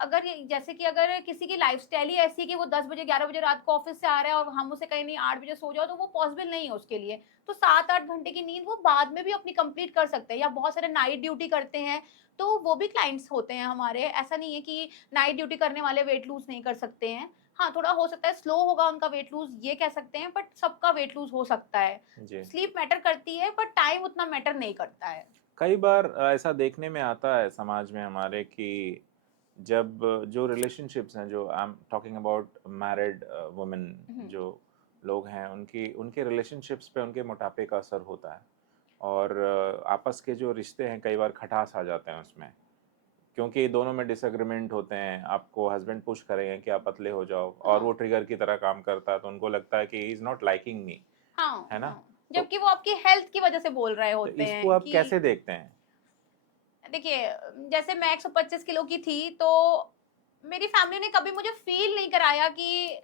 अगर ये जैसे कि अगर किसी की लाइफ़स्टाइल ही ऐसी है कि वो 10 बजे 11 बजे रात को ऑफ़िस से आ रहा है और हम उसे कहें नहीं 8 बजे सो जाओ तो वो पॉसिबल नहीं है उसके लिए। तो 7-8 घंटे की नींद वो बाद में भी अपनी कंप्लीट कर सकते हैं या बहुत सारे नाइट ड्यूटी करते हैं, तो वो भी क्लाइंट्स होते हैं हमारे। ऐसा नहीं है कि नाइट ड्यूटी करने वाले वेट लूज़ नहीं कर सकते हैं। हाँ, थोड़ा हो सकता है स्लो होगा उनका वेट लूज़ ये कह सकते हैं बट सबका वेट लूज़ हो सकता है। जी। स्लीप मैटर करती है बट टाइम उतना मैटर नहीं करता है। कई बार ऐसा देखने में आता है समाज में हमारे कि जब जो रिलेशनशिप्स हैं, जो I am talking about married women, हुँ, जो लोग हैं उनकी उनके रिलेशनशिप्स पे उनके मोटापे का असर होता है, और आपस के जो रिश्ते हैं कई बार खटास आ जाते हैं उसमें, क्योंकि दोनों में डिसएग्रीमेंट होते हैं। आपको हस्बैंड पुश करेंगे कि आप पतले हो जाओ, और हाँ, वो ट्रिगर की तरह काम करता है, तो उनको लगता है कि ही इज़ नॉट लाइकिंग मी, हाँ, है ना? हाँ। तो जबकि वो आपकी हेल्थ की वज़ह से बोल रहे तो होते इसको हैं आप कि कैसे देखते हैं? देखिए जैसे मैं 125 किलो की थी तो मेरी फैमिली ने कभी मुझे फ़ील नहीं कराया कि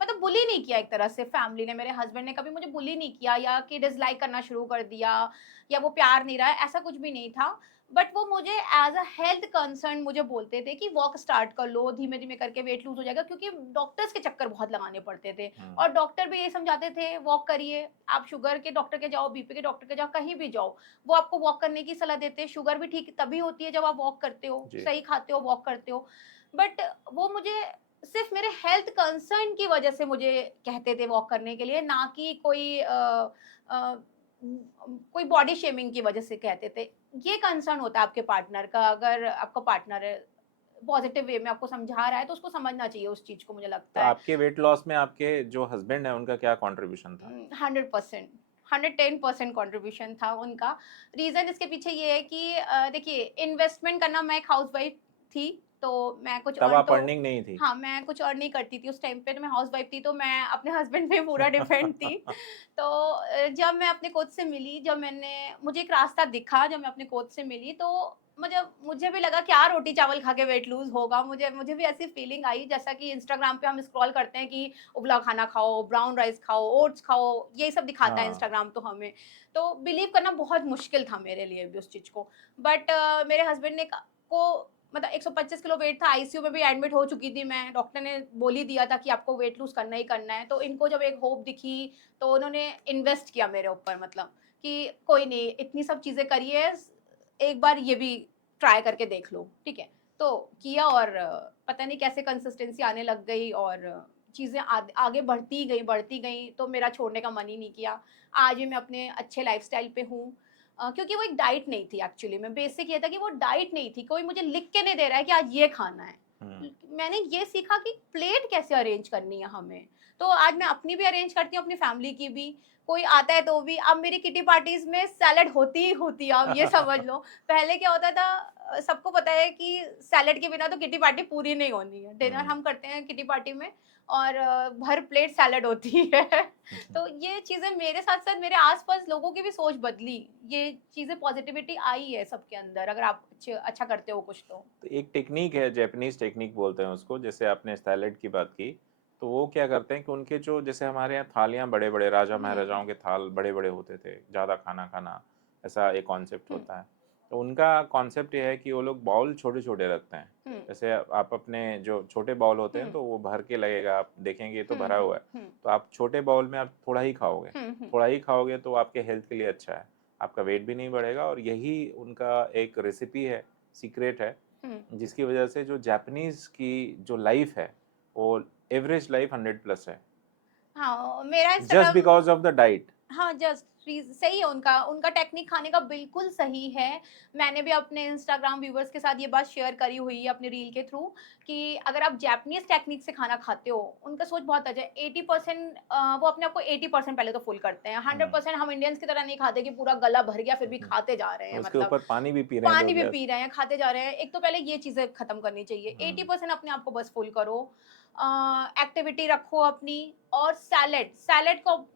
मतलब बुली नहीं किया एक तरह से, फैमिली ने, मेरे हस्बैंड ने कभी मुझे बुली नहीं किया या कि डिसलाइक करना शुरू कर दिया या वो प्यार नहीं रहा है, ऐसा कुछ भी नहीं था। बट वो मुझे एज अ हेल्थ कंसर्न मुझे बोलते थे कि वॉक स्टार्ट कर लो, धीमे धीमे करके वेट लूज हो जाएगा, क्योंकि डॉक्टर्स के चक्कर बहुत लगाने पड़ते थे। और डॉक्टर भी ये समझाते थे वॉक करिए, आप शुगर के डॉक्टर के जाओ, बीपी के डॉक्टर के जाओ, कहीं भी जाओ, वो आपको वॉक करने की सलाह देते हैं। शुगर भी ठीक तभी होती है जब आप वॉक करते हो, जी। सही खाते हो, वॉक करते हो। बट वो मुझे सिर्फ मेरे हेल्थ कंसर्न की वजह से मुझे कहते थे वॉक करने के लिए, ना कि कोई बॉडी शेमिंग की वजह से कहते थे। ये कंसर्न होता है आपके पार्टनर का, अगर आपका पार्टनर पॉजिटिव वे में आपको समझा रहा है तो उसको समझना चाहिए उस चीज को, मुझे तो लगता है। आपके वेट लॉस में आपके जो हस्बैंड है उनका क्या कंट्रीब्यूशन था? 100%, 110% कॉन्ट्रीब्यूशन था उनका। रीजन इसके पीछे ये है कि देखिए, इन्वेस्टमेंट करना, मैं एक हाउस वाइफ थी, तो मैं कुछ तब अर्न आप तो, अर्निंग नहीं थी? हाँ, मैं कुछ अर्न नहीं करती थी उस टाइम पे, तो मैं हाउस वाइफ थी, तो मैं अपने हस्बैंड पे पूरा डिपेंड थी। तो जब मैं अपने कोच से मिली, जब मैंने, मुझे एक रास्ता दिखा, जब मैं अपने कोच से मिली, तो मुझे मुझे भी लगा क्या रोटी चावल खा के वेट लूज होगा। मुझे मुझे भी ऐसी फीलिंग आई, जैसा कि इंस्टाग्राम पे हम स्क्रॉल करते हैं कि उबला खाना खाओ, ब्राउन राइस खाओ, ओट्स खाओ, ये सब दिखाता है हाँ। इंस्टाग्राम तो हमें। तो बिलीव करना बहुत मुश्किल था मेरे लिए भी उस चीज़ को। बट मेरे हस्बैंड ने को मतलब 125 किलो वेट था, आईसीयू में भी एडमिट हो चुकी थी मैं। डॉक्टर ने बोल ही दिया था कि आपको वेट लूज़ करना ही करना है। तो इनको जब एक होप दिखी, तो उन्होंने इन्वेस्ट किया मेरे ऊपर, मतलब कि कोई नहीं, इतनी सब चीज़ें करिए, एक बार ये भी ट्राई करके देख लो, ठीक है? तो किया, और पता नहीं कैसे कंसिस्टेंसी आने लग गई, और चीज़ें आगे बढ़ती गई, तो मेरा छोड़ने का मन ही नहीं किया। आज भी मैं अपने अच्छे लाइफ़स्टाइल पे हूँ। क्योंकि वो एक डाइट नहीं थी एक्चुअली में, बेसिक ये था कि वो डाइट नहीं थी, कोई मुझे लिख के नहीं दे रहा है कि आज ये खाना है। मैंने ये सीखा कि प्लेट कैसे अरेंज करनी है हमें। तो आज मैं अपनी भी अरेंज करती हूँ, अपनी फैमिली की भी। कोई आता है तो भी, अब मेरी किटी पार्टीज़ में सैलेड होती ही होती है, आप ये समझ लो। पहले क्या होता था, सबको पता है कि सैलेड के बिना तो किटी पार्टी पूरी नहीं होनी है। डिनर हम करते हैं किटी पार्टी में, और भर प्लेट सैलेड होती है। तो ये चीज़ें मेरे साथ-साथ मेरे आस-पास लोगों की भी सोच बदली। ये चीज़ें पॉज़िटिविटी आई है सबके अंदर, अगर आप अच्छा करते हो कुछ तो। तो एक टेक्निक है, जैपनीज टेक्निक बोलते हैं उसको, जैसे आपने सैलेड की बात की, तो वो क्या करते हैं कि उनके जो, जैसे हमारे यहाँ थालियाँ बड़े बड़े राजा हुँ, महाराजाओं के थाल बड़े बड़े होते थे, ज़्यादा खाना खाना, ऐसा एक कॉन्सेप्ट हुँ, होता है। तो उनका कॉन्सेप्ट ये है कि वो लोग बाउल छोटे छोटे रखते हैं। हुँ, जैसे आप अपने जो छोटे बाउल होते हैं हुँ, तो वो भर के लगेगा, आप देखेंगे ये तो हुँ, भरा हुँ, हुआ है, हुँ, तो आप छोटे बाउल में आप थोड़ा ही खाओगे। हुँ, हुँ, थोड़ा ही खाओगे तो आपके हेल्थ के लिए अच्छा है, आपका वेट भी नहीं बढ़ेगा, और यही उनका एक रेसिपी है, सीक्रेट है, हुँ। जिसकी वजह से जो जापानीज की जो लाइफ है, वो एवरेज लाइफ 100+ है, हाँ, मेरा just Instagram, because of the diet. हाँ, जस्ट रीज़ सही है उनका, उनका टेक्निक खाने का बिल्कुल सही है। मैंने भी अपने इंस्टाग्राम व्यूअर्स के साथ ये बात शेयर करी हुई है अपनी रील के थ्रू, कि अगर आप जापानीज़ टेक्निक से खाना खाते हो, उनका सोच बहुत अच्छा है। 80% वो अपने आप को 80% पहले तो फुल करते हैं। 100% हम इंडियंस की तरह नहीं खाते कि पूरा गला भर गया फिर भी खाते जा रहे हैं, उसके मतलब ऊपर पानी भी पी रहे हैं दो पानी भी गिलास पी रहे हैं, खाते जा रहे हैं। एक तो पहले ये चीज़ें खत्म करनी चाहिए। 80% अपने आप को बस फुल करो। एक्टिविटी रखो अपनी, और सैलेड, सैलेड को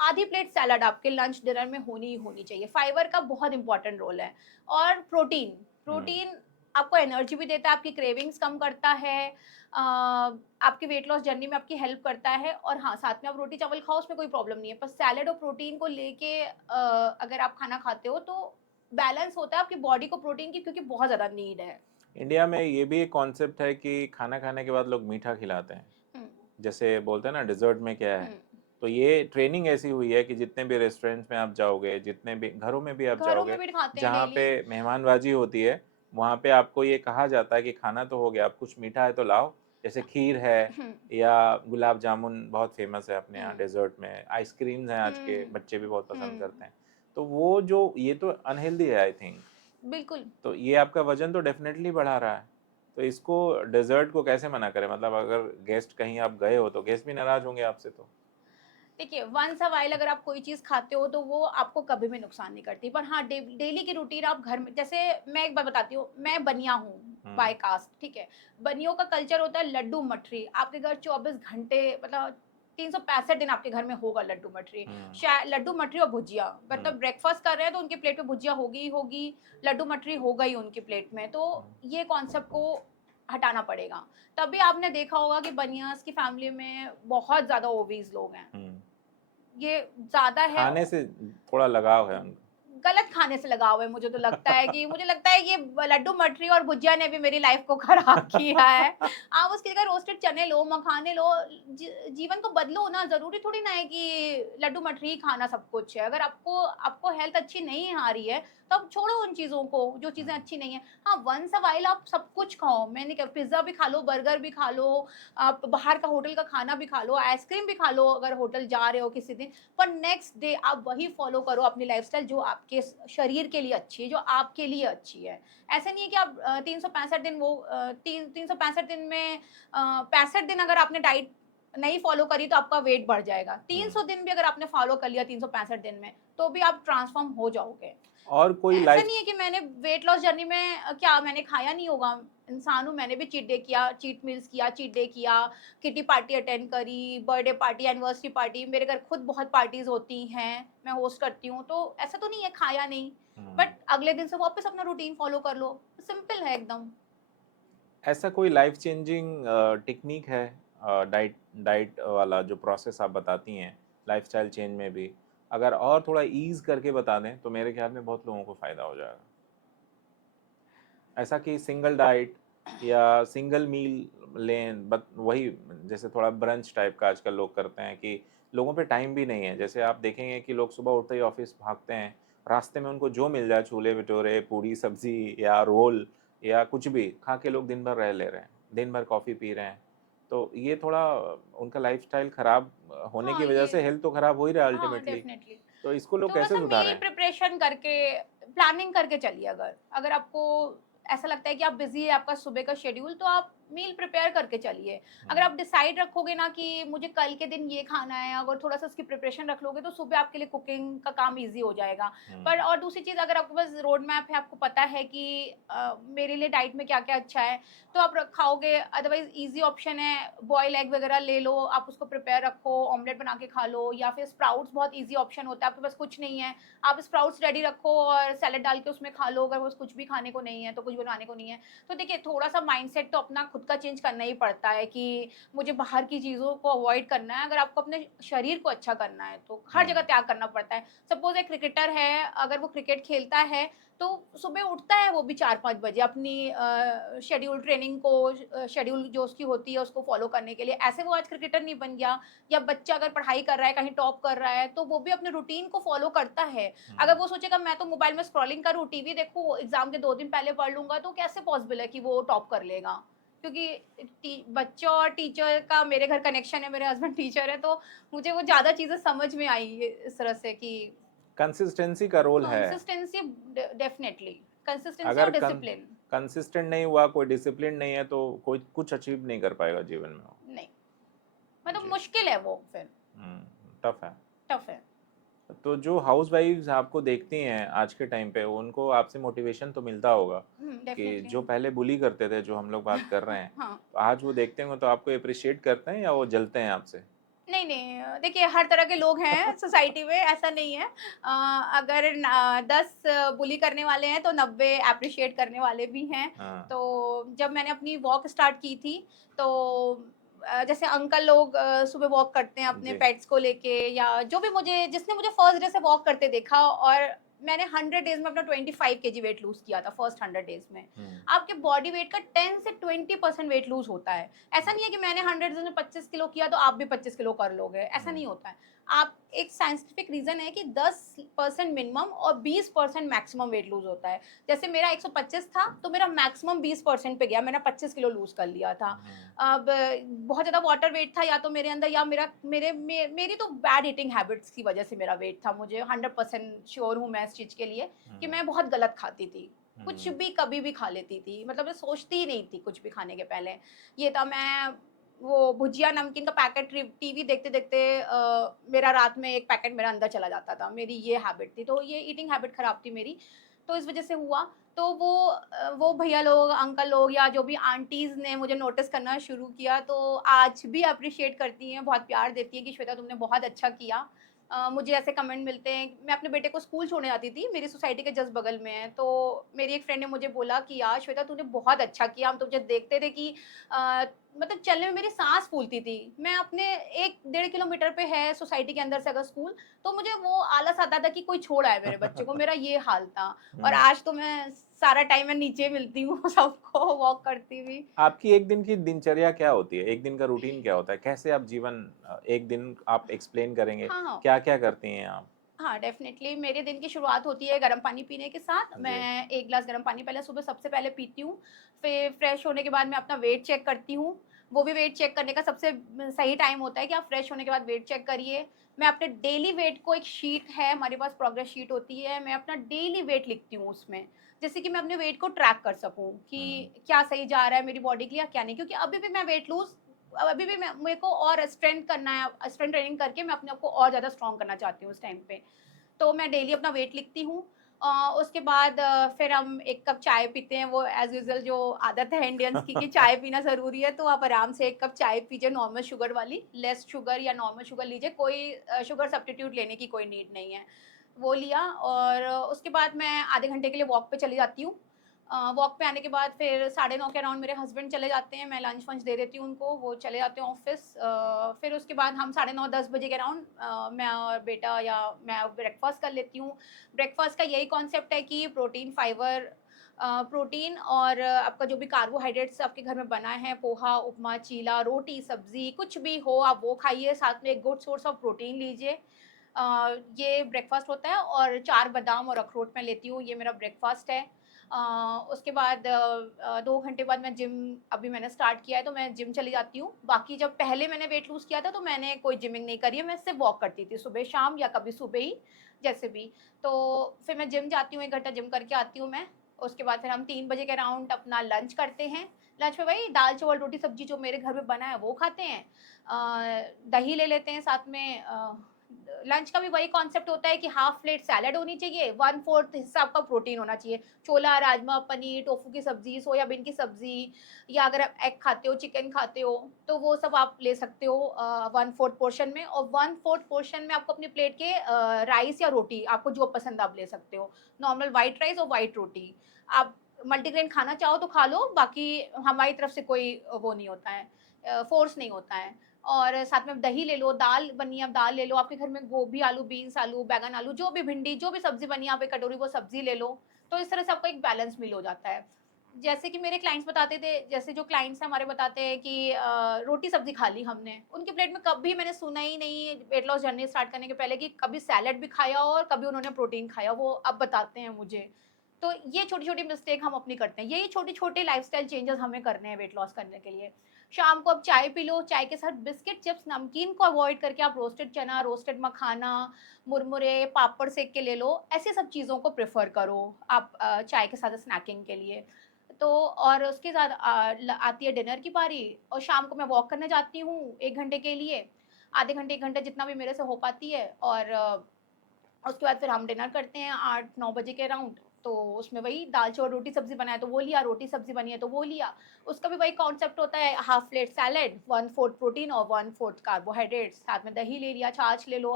आधी प्लेट सैलेड आपके लंच डिनर में होनी ही होनी चाहिए। फाइबर का बहुत इंपॉर्टेंट रोल है। और प्रोटीन, प्रोटीन आपको एनर्जी भी देता है, आपकी क्रेविंग्स कम करता है, आपकी वेट लॉस जर्नी में आपकी हेल्प करता है। और हाँ, साथ में आप रोटी चावल खाओ, उसमें कोई प्रॉब्लम नहीं है, पर सैलेड और प्रोटीन को लेके अगर आप खाना खाते हो तो बैलेंस होता है आपकी बॉडी को प्रोटीन की, क्योंकि बहुत ज़्यादा नीड है। इंडिया में ये भी एक कॉन्सेप्ट है कि खाना खाने के बाद लोग मीठा खिलाते हैं, हुँ, जैसे बोलते हैं ना डिजर्ट में क्या है। हुँ। तो ये ट्रेनिंग ऐसी हुई है कि जितने भी रेस्टोरेंट्स में आप जाओगे, जितने भी घरों में भी आप घरों में जाओगे, भी खाते हैं जहाँ डेली। पे मेहमानबाजी होती है, वहाँ पे आपको ये कहा जाता है कि खाना तो हो गया, अब कुछ मीठा है तो लाओ। जैसे खीर है, हुँ, या गुलाब जामुन बहुत फेमस है अपने यहाँ हुँ, डेजर्ट में, आइसक्रीम्स हैं, आज के हुँ, बच्चे भी बहुत पसंद करते हुँ, हैं। तो वो जो, ये तो अनहेल्दी है आई थिंक, बिल्कुल। तो ये आपका वजन तो डेफिनेटली बढ़ा रहा है। तो इसको, डेजर्ट को कैसे मना करें? मतलब अगर गेस्ट कहीं आप गए हो तो गेस्ट भी नाराज होंगे आपसे तो। देखिए, वन्स अ व्हाइल अगर आप कोई चीज़ खाते हो तो वो आपको कभी भी नुकसान नहीं करती। पर हाँ, डेली की रूटीन आप घर में, जैसे मैं एक बात बताती हूँ, मैं बनिया हूँ बाय हम्म। कास्ट, ठीक है? बनियों का कल्चर होता है लड्डू मठरी। आपके घर 24 घंटे, मतलब 365 दिन आपके घर में होगा लड्डू मठरी। हम्म। लड्डू मठरी और भुजिया, हम्म। मतलब ब्रेकफास्ट कर रहे हैं तो उनकी प्लेट में भुजिया होगी ही होगी, लड्डू मठरी होगा ही उनकी प्लेट में। तो हम्म। ये कॉन्सेप्ट को हटाना पड़ेगा। तभी आपने देखा होगा कि बनियास की फैमिली में बहुत ज्यादा ओबीज लोग हैं, ये ज्यादा है। खाने से थोड़ा लगाव है उनको। गलत खाने से लगाव है, मुझे तो लगता है कि मुझे लगता है ये लड्डू मठरी और भुजिया ने भी मेरी लाइफ को खराब किया है। आप उसकी जगह रोस्टेड चने लो, मखाने लो, जीवन को बदलो ना। जरूरी थोड़ी ना है कि लड्डू मठरी ही खाना सब कुछ है। अगर आपको आपको हेल्थ अच्छी नहीं आ रही है तो आप छोड़ो उन चीजों को जो चीजें अच्छी नहीं है। हाँ, वंस अ वाइल आप सब कुछ खाओ, मैंने कहा पिज्जा भी खा लो, बर्गर भी खा लो, आप बाहर का होटल का खाना भी खा लो, आइसक्रीम भी खा लो अगर होटल जा रहे हो किसी दिन, पर नेक्स्ट डे आप वही फॉलो करो अपनी लाइफस्टाइल जो आपके शरीर के लिए अच्छी है, जो आपके लिए अच्छी है। ऐसा नहीं है कि आप 365 दिन वो 365 दिन में 65 दिन अगर आपने डाइट नहीं फॉलो करी तो आपका वेट बढ़ जाएगा। 300 दिन भी अगर आपने फॉलो कर लिया 365 दिन में तो भी आप ट्रांसफॉर्म हो जाओगे। और कोई ऐसा लाइफ नहीं है कि मैंने वेट लॉस जर्नी में क्या मैंने खाया नहीं होगा, इंसान हूँ, मैंने भी चीट डे किया, चीट मील्स किया, चीट डे किया, किटी पार्टी अटेंड करी, बर्थडे पार्टी, एनिवर्सरी पार्टी, मेरे घर खुद बहुत पार्टीज होती हैं, मैं होस्ट करती हूँ, तो ऐसा तो नहीं है खाया नहीं, बट अगले दिन से वापस अपना रूटीन फॉलो कर लो, सिंपल है एकदम। ऐसा कोई लाइफ चेंजिंग टेक्निक है डाइट डाइट वाला जो प्रोसेस आप बताती हैं लाइफस्टाइल चेंज में भी, अगर और थोड़ा ईज करके बता दें तो मेरे ख्याल में बहुत लोगों को फ़ायदा हो जाएगा। ऐसा कि सिंगल डाइट या सिंगल मील लें, बट वही जैसे थोड़ा ब्रंच टाइप का आजकल लोग करते हैं कि लोगों पे टाइम भी नहीं है। जैसे आप देखेंगे कि लोग सुबह उठते ही ऑफिस भागते हैं, रास्ते में उनको जो मिल जाए छोले भटूरे पूड़ी सब्जी या रोल या कुछ भी खा के लोग दिन भर रह ले रहे हैं, दिन भर कॉफ़ी पी रहे हैं। तो ये थोड़ा उनका लाइफस्टाइल खराब होने की हाँ वजह ये, से हेल्थ तो खराब हो ही रहा है हाँ अल्टीमेटली। डेफिनेटली। तो इसको लोग थोड़ा कैसे सा मील सुधारें? प्रिपरेशन करके, प्लानिंग करके चलिए। अगर अगर आपको ऐसा लगता है कि आप बिजी है आपका सुबह का शेड्यूल, तो आप मील प्रिपेयर करके चलिए। अगर आप डिसाइड रखोगे ना कि मुझे कल के दिन ये खाना है, अगर थोड़ा सा उसकी प्रिपरेशन रख लोगे तो सुबह आपके लिए कुकिंग का काम इजी हो जाएगा। पर और दूसरी चीज, अगर आपके पास रोड मैप है, आपको पता है कि मेरे लिए डाइट में क्या क्या अच्छा है, तो आप खाओगे। अदरवाइज इजी ऑप्शन है, बॉयल एग वगैरह ले लो, आप उसको प्रिपेयर रखो, ऑमलेट बना के खा लो, या फिर स्प्राउट्स बहुत इजी ऑप्शन होता है। आपके पास कुछ नहीं है, आप स्प्राउट्स रेडी रखो और सैलेड डाल के उसमें खा लो। अगर वो कुछ भी खाने को नहीं है तो कुछ बनाने को नहीं है, तो देखिए थोड़ा सा माइंडसेट तो अपना खुद का चेंज करना ही पड़ता है कि मुझे बाहर की चीज़ों को अवॉइड करना है। अगर आपको अपने शरीर को अच्छा करना है तो हर जगह त्याग करना पड़ता है। सपोज एक क्रिकेटर है, अगर वो क्रिकेट खेलता है तो सुबह उठता है वो भी 4-5 बजे अपनी शेड्यूल ट्रेनिंग को, शेड्यूल जो उसकी होती है उसको फॉलो करने के लिए। ऐसे वो आज क्रिकेटर नहीं बन गया। या बच्चा अगर पढ़ाई कर रहा है, कहीं टॉप कर रहा है, तो वो भी अपने रूटीन को फॉलो करता है। अगर वो सोचेगा मैं तो मोबाइल में स्क्रॉलिंग करूँ, टीवी देखूँ, एग्जाम के 2 दिन पहले पढ़ लूंगा, तो कैसे पॉसिबल है कि वो टॉप कर लेगा? क्योंकि बच्चों और टीचर का मेरे घर कनेक्शन है, मेरे हस्बैंड टीचर है, तो मुझे वो ज़्यादा चीज़ें समझ में आई इस तरह से कि कंसिस्टेंसी का रोल है। कंसिस्टेंसी, डेफिनेटली कंसिस्टेंसी और अगर डिसिप्लिन। कंसिस्टेंट नहीं हुआ, कोई डिसिप्लिन नहीं है, तो कोई कुछ अचीव नहीं कर पाएगा जीवन में वो। नहीं, मतलब जी। मुश्किल है वो, फिर टफ है। टफ है। तो जो हाउस वाइफ्स आपको देखती हैं आज के टाइम पे, उनको आपसे मोटिवेशन तो मिलता होगा कि डेफिनेटली। जो पहले बुली करते थे, जो हम लोग बात कर रहे हैं, हाँ, तो आज वो देखते हैं तो आपको अप्रिशिएट करते हैं या वो जलते हैं आपसे? नहीं नहीं, देखिए हर तरह के लोग हैं सोसाइटी में, ऐसा नहीं है। अगर 10 बुली करने वाले हैं तो 90 अप्रिशिएट करने वाले भी हैं। हाँ। तो जब मैंने अपनी वॉक स्टार्ट की थी, तो जैसे अंकल लोग सुबह वॉक करते हैं अपने जी। पेट्स को लेके, या जो भी मुझे, जिसने मुझे फर्स्ट डे से वॉक करते देखा, और मैंने 100 डेज में अपना 25 केजी वेट लूज किया था फर्स्ट 100 डेज में। आपके बॉडी वेट का 10 से 20% वेट लूज होता है। ऐसा नहीं है कि मैंने 100 डेज में 25 किलो किया तो आप भी 25 किलो कर लोगे, ऐसा नहीं होता है। आप, एक साइंटिफिक रीजन है कि 10% मिनिमम और 20% मैक्सिमम वेट लूज होता है। जैसे मेरा 125 था तो मेरा मैक्सिमम 20% पे गया, मैंने 25 किलो लूज कर लिया था। अब बहुत ज्यादा वाटर वेट था या तो मेरे अंदर, या मेरी तो बैड ईटिंग हैबिट्स की वजह से मेरा वेट था। मुझे 100% श्योर हूँ मैं इस चीज के लिए कि मैं बहुत गलत खाती थी, कुछ भी कभी भी खा लेती थी, मतलब मैं सोचती ही नहीं थी कुछ भी खाने के पहले। ये था, मैं वो भुजिया नमकीन का पैकेट टीवी देखते देखते मेरा रात में एक पैकेट मेरा अंदर चला जाता था। मेरी ये हैबिट थी, तो ये ईटिंग हैबिट खराब थी मेरी, तो इस वजह से हुआ। तो वो भैया लोग, अंकल लोग, या जो भी आंटीज ने मुझे नोटिस करना शुरू किया, तो आज भी अप्रिशिएट करती हैं, बहुत प्यार देती है कि श्वेता तुमने बहुत अच्छा किया। मुझे ऐसे कमेंट मिलते हैं। मैं अपने बेटे को स्कूल छोड़ने जाती थी, मेरी सोसाइटी के जस्ट बगल में है, तो मेरी एक फ्रेंड ने मुझे बोला कि यार श्वेता तूने बहुत अच्छा किया, हम तुझे देखते थे कि अ, मतलब चलने में मेरी साँस फूलती थी। मैं अपने 1 डेढ़ किलोमीटर पे है सोसाइटी के अंदर से अगर स्कूल, तो मुझे वो आलस आता था कि कोई छोड़ आए मेरे बच्चे को, मेरा ये हाल था। और हुँ। आज तो मैं सारा टाइम मैं नीचे मिलती हूँ सबको वॉक करती हुई। आपकी एक दिन की दिनचर्या क्या होती है? एक दिन का रूटीन क्या होता है? कैसे आप जीवन एक दिन आप एक्सप्लेन करेंगे? हाँ, हाँ। क्या-क्या करती हैं आप? हाँ, डेफ़िनेटली मेरे दिन की शुरुआत होती है गर्म पानी पीने के साथ। जी। मैं 1 ग्लास गर्म पानी पहले सुबह सबसे पहले पीती हूँ। फिर फ्रेश होने के बाद मैं अपना वेट चेक करती हूँ। वो भी वेट चेक करने का सबसे सही टाइम होता है कि आप फ्रेश होने के बाद वेट चेक करिए। मैं अपने डेली वेट को एक शीट है, हमारे पास प्रोग्रेस शीट होती है, मैं अपना डेली वेट लिखती हूँ उसमें। जिससे कि मैं अपने वेट को ट्रैक कर सकूँ हुँ, कि क्या सही जा रहा है मेरी बॉडी के लिए या क्या नहीं। क्योंकि अभी भी मैं वेट लूज़ अभी भी मैं मेरे को और स्ट्रेंथ करना है, स्ट्रेंथ ट्रेनिंग करके मैं अपने आप को और ज़्यादा स्ट्रॉन्ग करना चाहती हूँ उस टाइम पे। तो मैं डेली अपना वेट लिखती हूँ। उसके बाद फिर हम 1 कप चाय पीते हैं, वो एज़ यूजुअल जो आदत है इंडियंस की कि चाय पीना ज़रूरी है, तो आप आराम से 1 कप चाय पीजिए नॉर्मल शुगर वाली, लेस शुगर या नॉर्मल शुगर लीजिए, कोई शुगर सब्स्टिट्यूट लेने की कोई नीड नहीं है। वो लिया और उसके बाद मैं आधे घंटे के लिए वॉक पे चली जाती हूँ। वॉक पे आने के बाद फिर 9:30 के अराउंड मेरे हस्बैंड चले जाते हैं, मैं लंच-वंच दे देती हूँ उनको, वो चले जाते हैं ऑफ़िस। फिर उसके बाद हम 9:30-10 बजे के अराउंड मैं और बेटा या मैं ब्रेकफ़ास्ट कर लेती हूँ। ब्रेकफ़ास्ट का यही कॉन्सेप्ट है कि प्रोटीन, फाइबर प्रोटीन और आपका जो भी कार्बोहाइड्रेट्स आपके घर में बना है, पोहा, उपमा, चीला, रोटी, सब्ज़ी, कुछ भी हो आप वो खाइए, साथ में एक गुड सोर्स ऑफ प्रोटीन लीजिए। ये ब्रेकफ़ास्ट होता है और 4 बादाम और अखरोट मैं लेती हूँ, ये मेरा ब्रेकफ़ास्ट है। उसके बाद 2 घंटे बाद मैं जिम अभी मैंने स्टार्ट किया है तो मैं जिम चली जाती हूँ। बाकी जब पहले मैंने वेट लूज़ किया था तो मैंने कोई जिमिंग नहीं करी है, मैं सिर्फ़ वॉक करती थी सुबह-शाम या कभी सुबह ही, जैसे भी। तो फिर मैं जिम जाती हूँ, 1 घंटा जिम करके आती हूँ मैं। उसके बाद फिर हम 3 बजे के अराउंड अपना लंच करते हैं। लंच में वही दाल-चावल, रोटी-सब्ज़ी जो मेरे घर में बना है वो खाते हैं। दही ले लेते हैं साथ में। लंच का भी वही कॉन्सेप्ट होता है कि हाफ प्लेट सैलेड होनी चाहिए, 1/4 हिस्सा आपका प्रोटीन होना चाहिए। छोला, राजमा, पनीर, टोफू की सब्ज़ी, सोयाबीन की सब्ज़ी या अगर आप एग खाते हो, चिकन खाते हो, तो वो सब आप ले सकते हो 1/4 पोर्शन में और 1/4 पोर्शन में आपको अपनी प्लेट के राइस या रोटी आपको जो पसंद आप ले सकते हो। नॉर्मल व्हाइट राइस और व्हाइट रोटी। आप मल्टीग्रेन खाना चाहो तो खा लो, बाकी हमारी तरफ से कोई वो नहीं होता है फ़ोर्स नहीं होता है। और साथ में दही ले लो, दाल बनी है, आप दाल ले लो, आपके घर में गोभी, आलू, बीन्स आलू, बैंगन आलू, जो भी भिंडी, जो भी सब्ज़ी बनी है, आप 1 कटोरी वो सब्ज़ी ले लो। तो इस तरह से आपका एक बैलेंस मील हो जाता है। जैसे कि मेरे क्लाइंट्स बताते थे जैसे जो क्लाइंट्स हैं हमारे बताते हैं कि रोटी-सब्ज़ी खा ली हमने, उनकी प्लेट में कभी मैंने सुना ही नहीं वेट लॉस जर्नी स्टार्ट करने के पहले कि कभी सैलेड भी खाया हो और कभी उन्होंने प्रोटीन खाया, वो अब बताते हैं मुझे। तो ये छोटी-छोटी मिस्टेक हम अपनी करते हैं। यही छोटे-छोटे लाइफ़स्टाइल चेंजेज़ हमें करने हैं वेट लॉस करने के लिए। शाम को आप चाय पी लो, चाय के साथ बिस्किट, चिप्स, नमकीन को अवॉइड करके आप रोस्टेड चना, रोस्टेड मखाना, मुरमुरे, पापड़ सेक के ले लो। ऐसी सब चीज़ों को प्रेफ़र करो आप चाय के साथ स्नैकिंग के लिए। तो और उसके बाद आती है डिनर की बारी और शाम को मैं वॉक करने जाती हूँ 1 घंटे के लिए। आधे घंटे, 1 घंटा जितना भी मेरे से हो पाती है और उसके बाद फिर हम डिनर करते हैं 8-9 बजे के अराउंड। तो उसमें वही दाल-चावल, रोटी-सब्ज़ी बनाया तो वो लिया, रोटी-सब्ज़ी बनी है तो वो लिया। उसका भी वही कॉन्सेप्ट होता है हाफ प्लेट सैलेड, 1/4 प्रोटीन और 1/4 कार्बोहाइड्रेट्स, साथ में दही ले लिया, छाछ ले लो,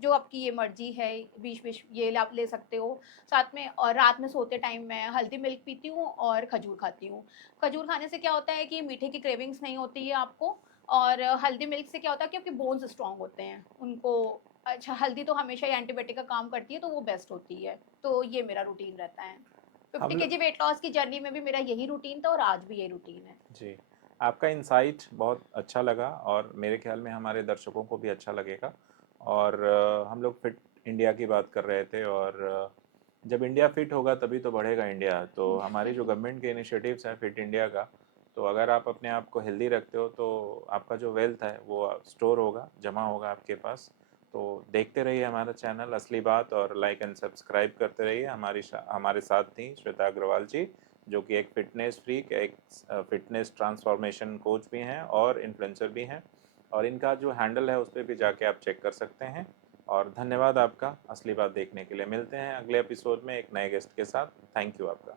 जो आपकी ये मर्ज़ी है, बीच-बीच ये आप ले सकते हो। साथ में और रात में सोते टाइम मैं हल्दी मिल्क पीती हूँ और खजूर खाती हूँ। खजूर खाने से क्या होता है कि मीठे की क्रेविंग्स नहीं होती है आपको और हल्दी मिल्क से क्या होता है कि आपके बोन्स स्ट्रॉन्ग होते हैं। उनको अच्छा, हल्दी तो हमेशा ही एंटीबायोटिक का काम करती है, तो वो बेस्ट होती है। तो ये मेरा रूटीन रहता है। 50 हम केजी वेट लॉस की जर्नी में भी मेरा यही रूटीन था और आज भी यही रूटीन है। जी, आपका इनसाइट बहुत अच्छा लगा और मेरे ख्याल में हमारे दर्शकों को भी अच्छा लगेगा। और हम लोग फिट इंडिया की बात कर रहे थे और जब इंडिया फिट होगा तभी तो बढ़ेगा इंडिया। तो हमारी जो गवर्नमेंट के इनिशिएटिव्स हैं फिट इंडिया का, तो अगर आप अपने आप को हेल्दी रखते हो तो आपका जो वेल्थ है वो स्टोर होगा, जमा होगा आपके पास। तो देखते रहिए हमारा चैनल असली बात और लाइक एंड सब्सक्राइब करते रहिए। हमारे साथ थी श्वेता अग्रवाल जी, जो कि एक फ़िटनेस फ्रीक, एक फ़िटनेस ट्रांसफॉर्मेशन कोच भी हैं और इन्फ्लुएंसर भी हैं। और इनका जो हैंडल है उस पे भी जाके आप चेक कर सकते हैं। और धन्यवाद आपका असली बात देखने के लिए। मिलते हैं अगले एपिसोड में एक नए गेस्ट के साथ। थैंक यू आपका।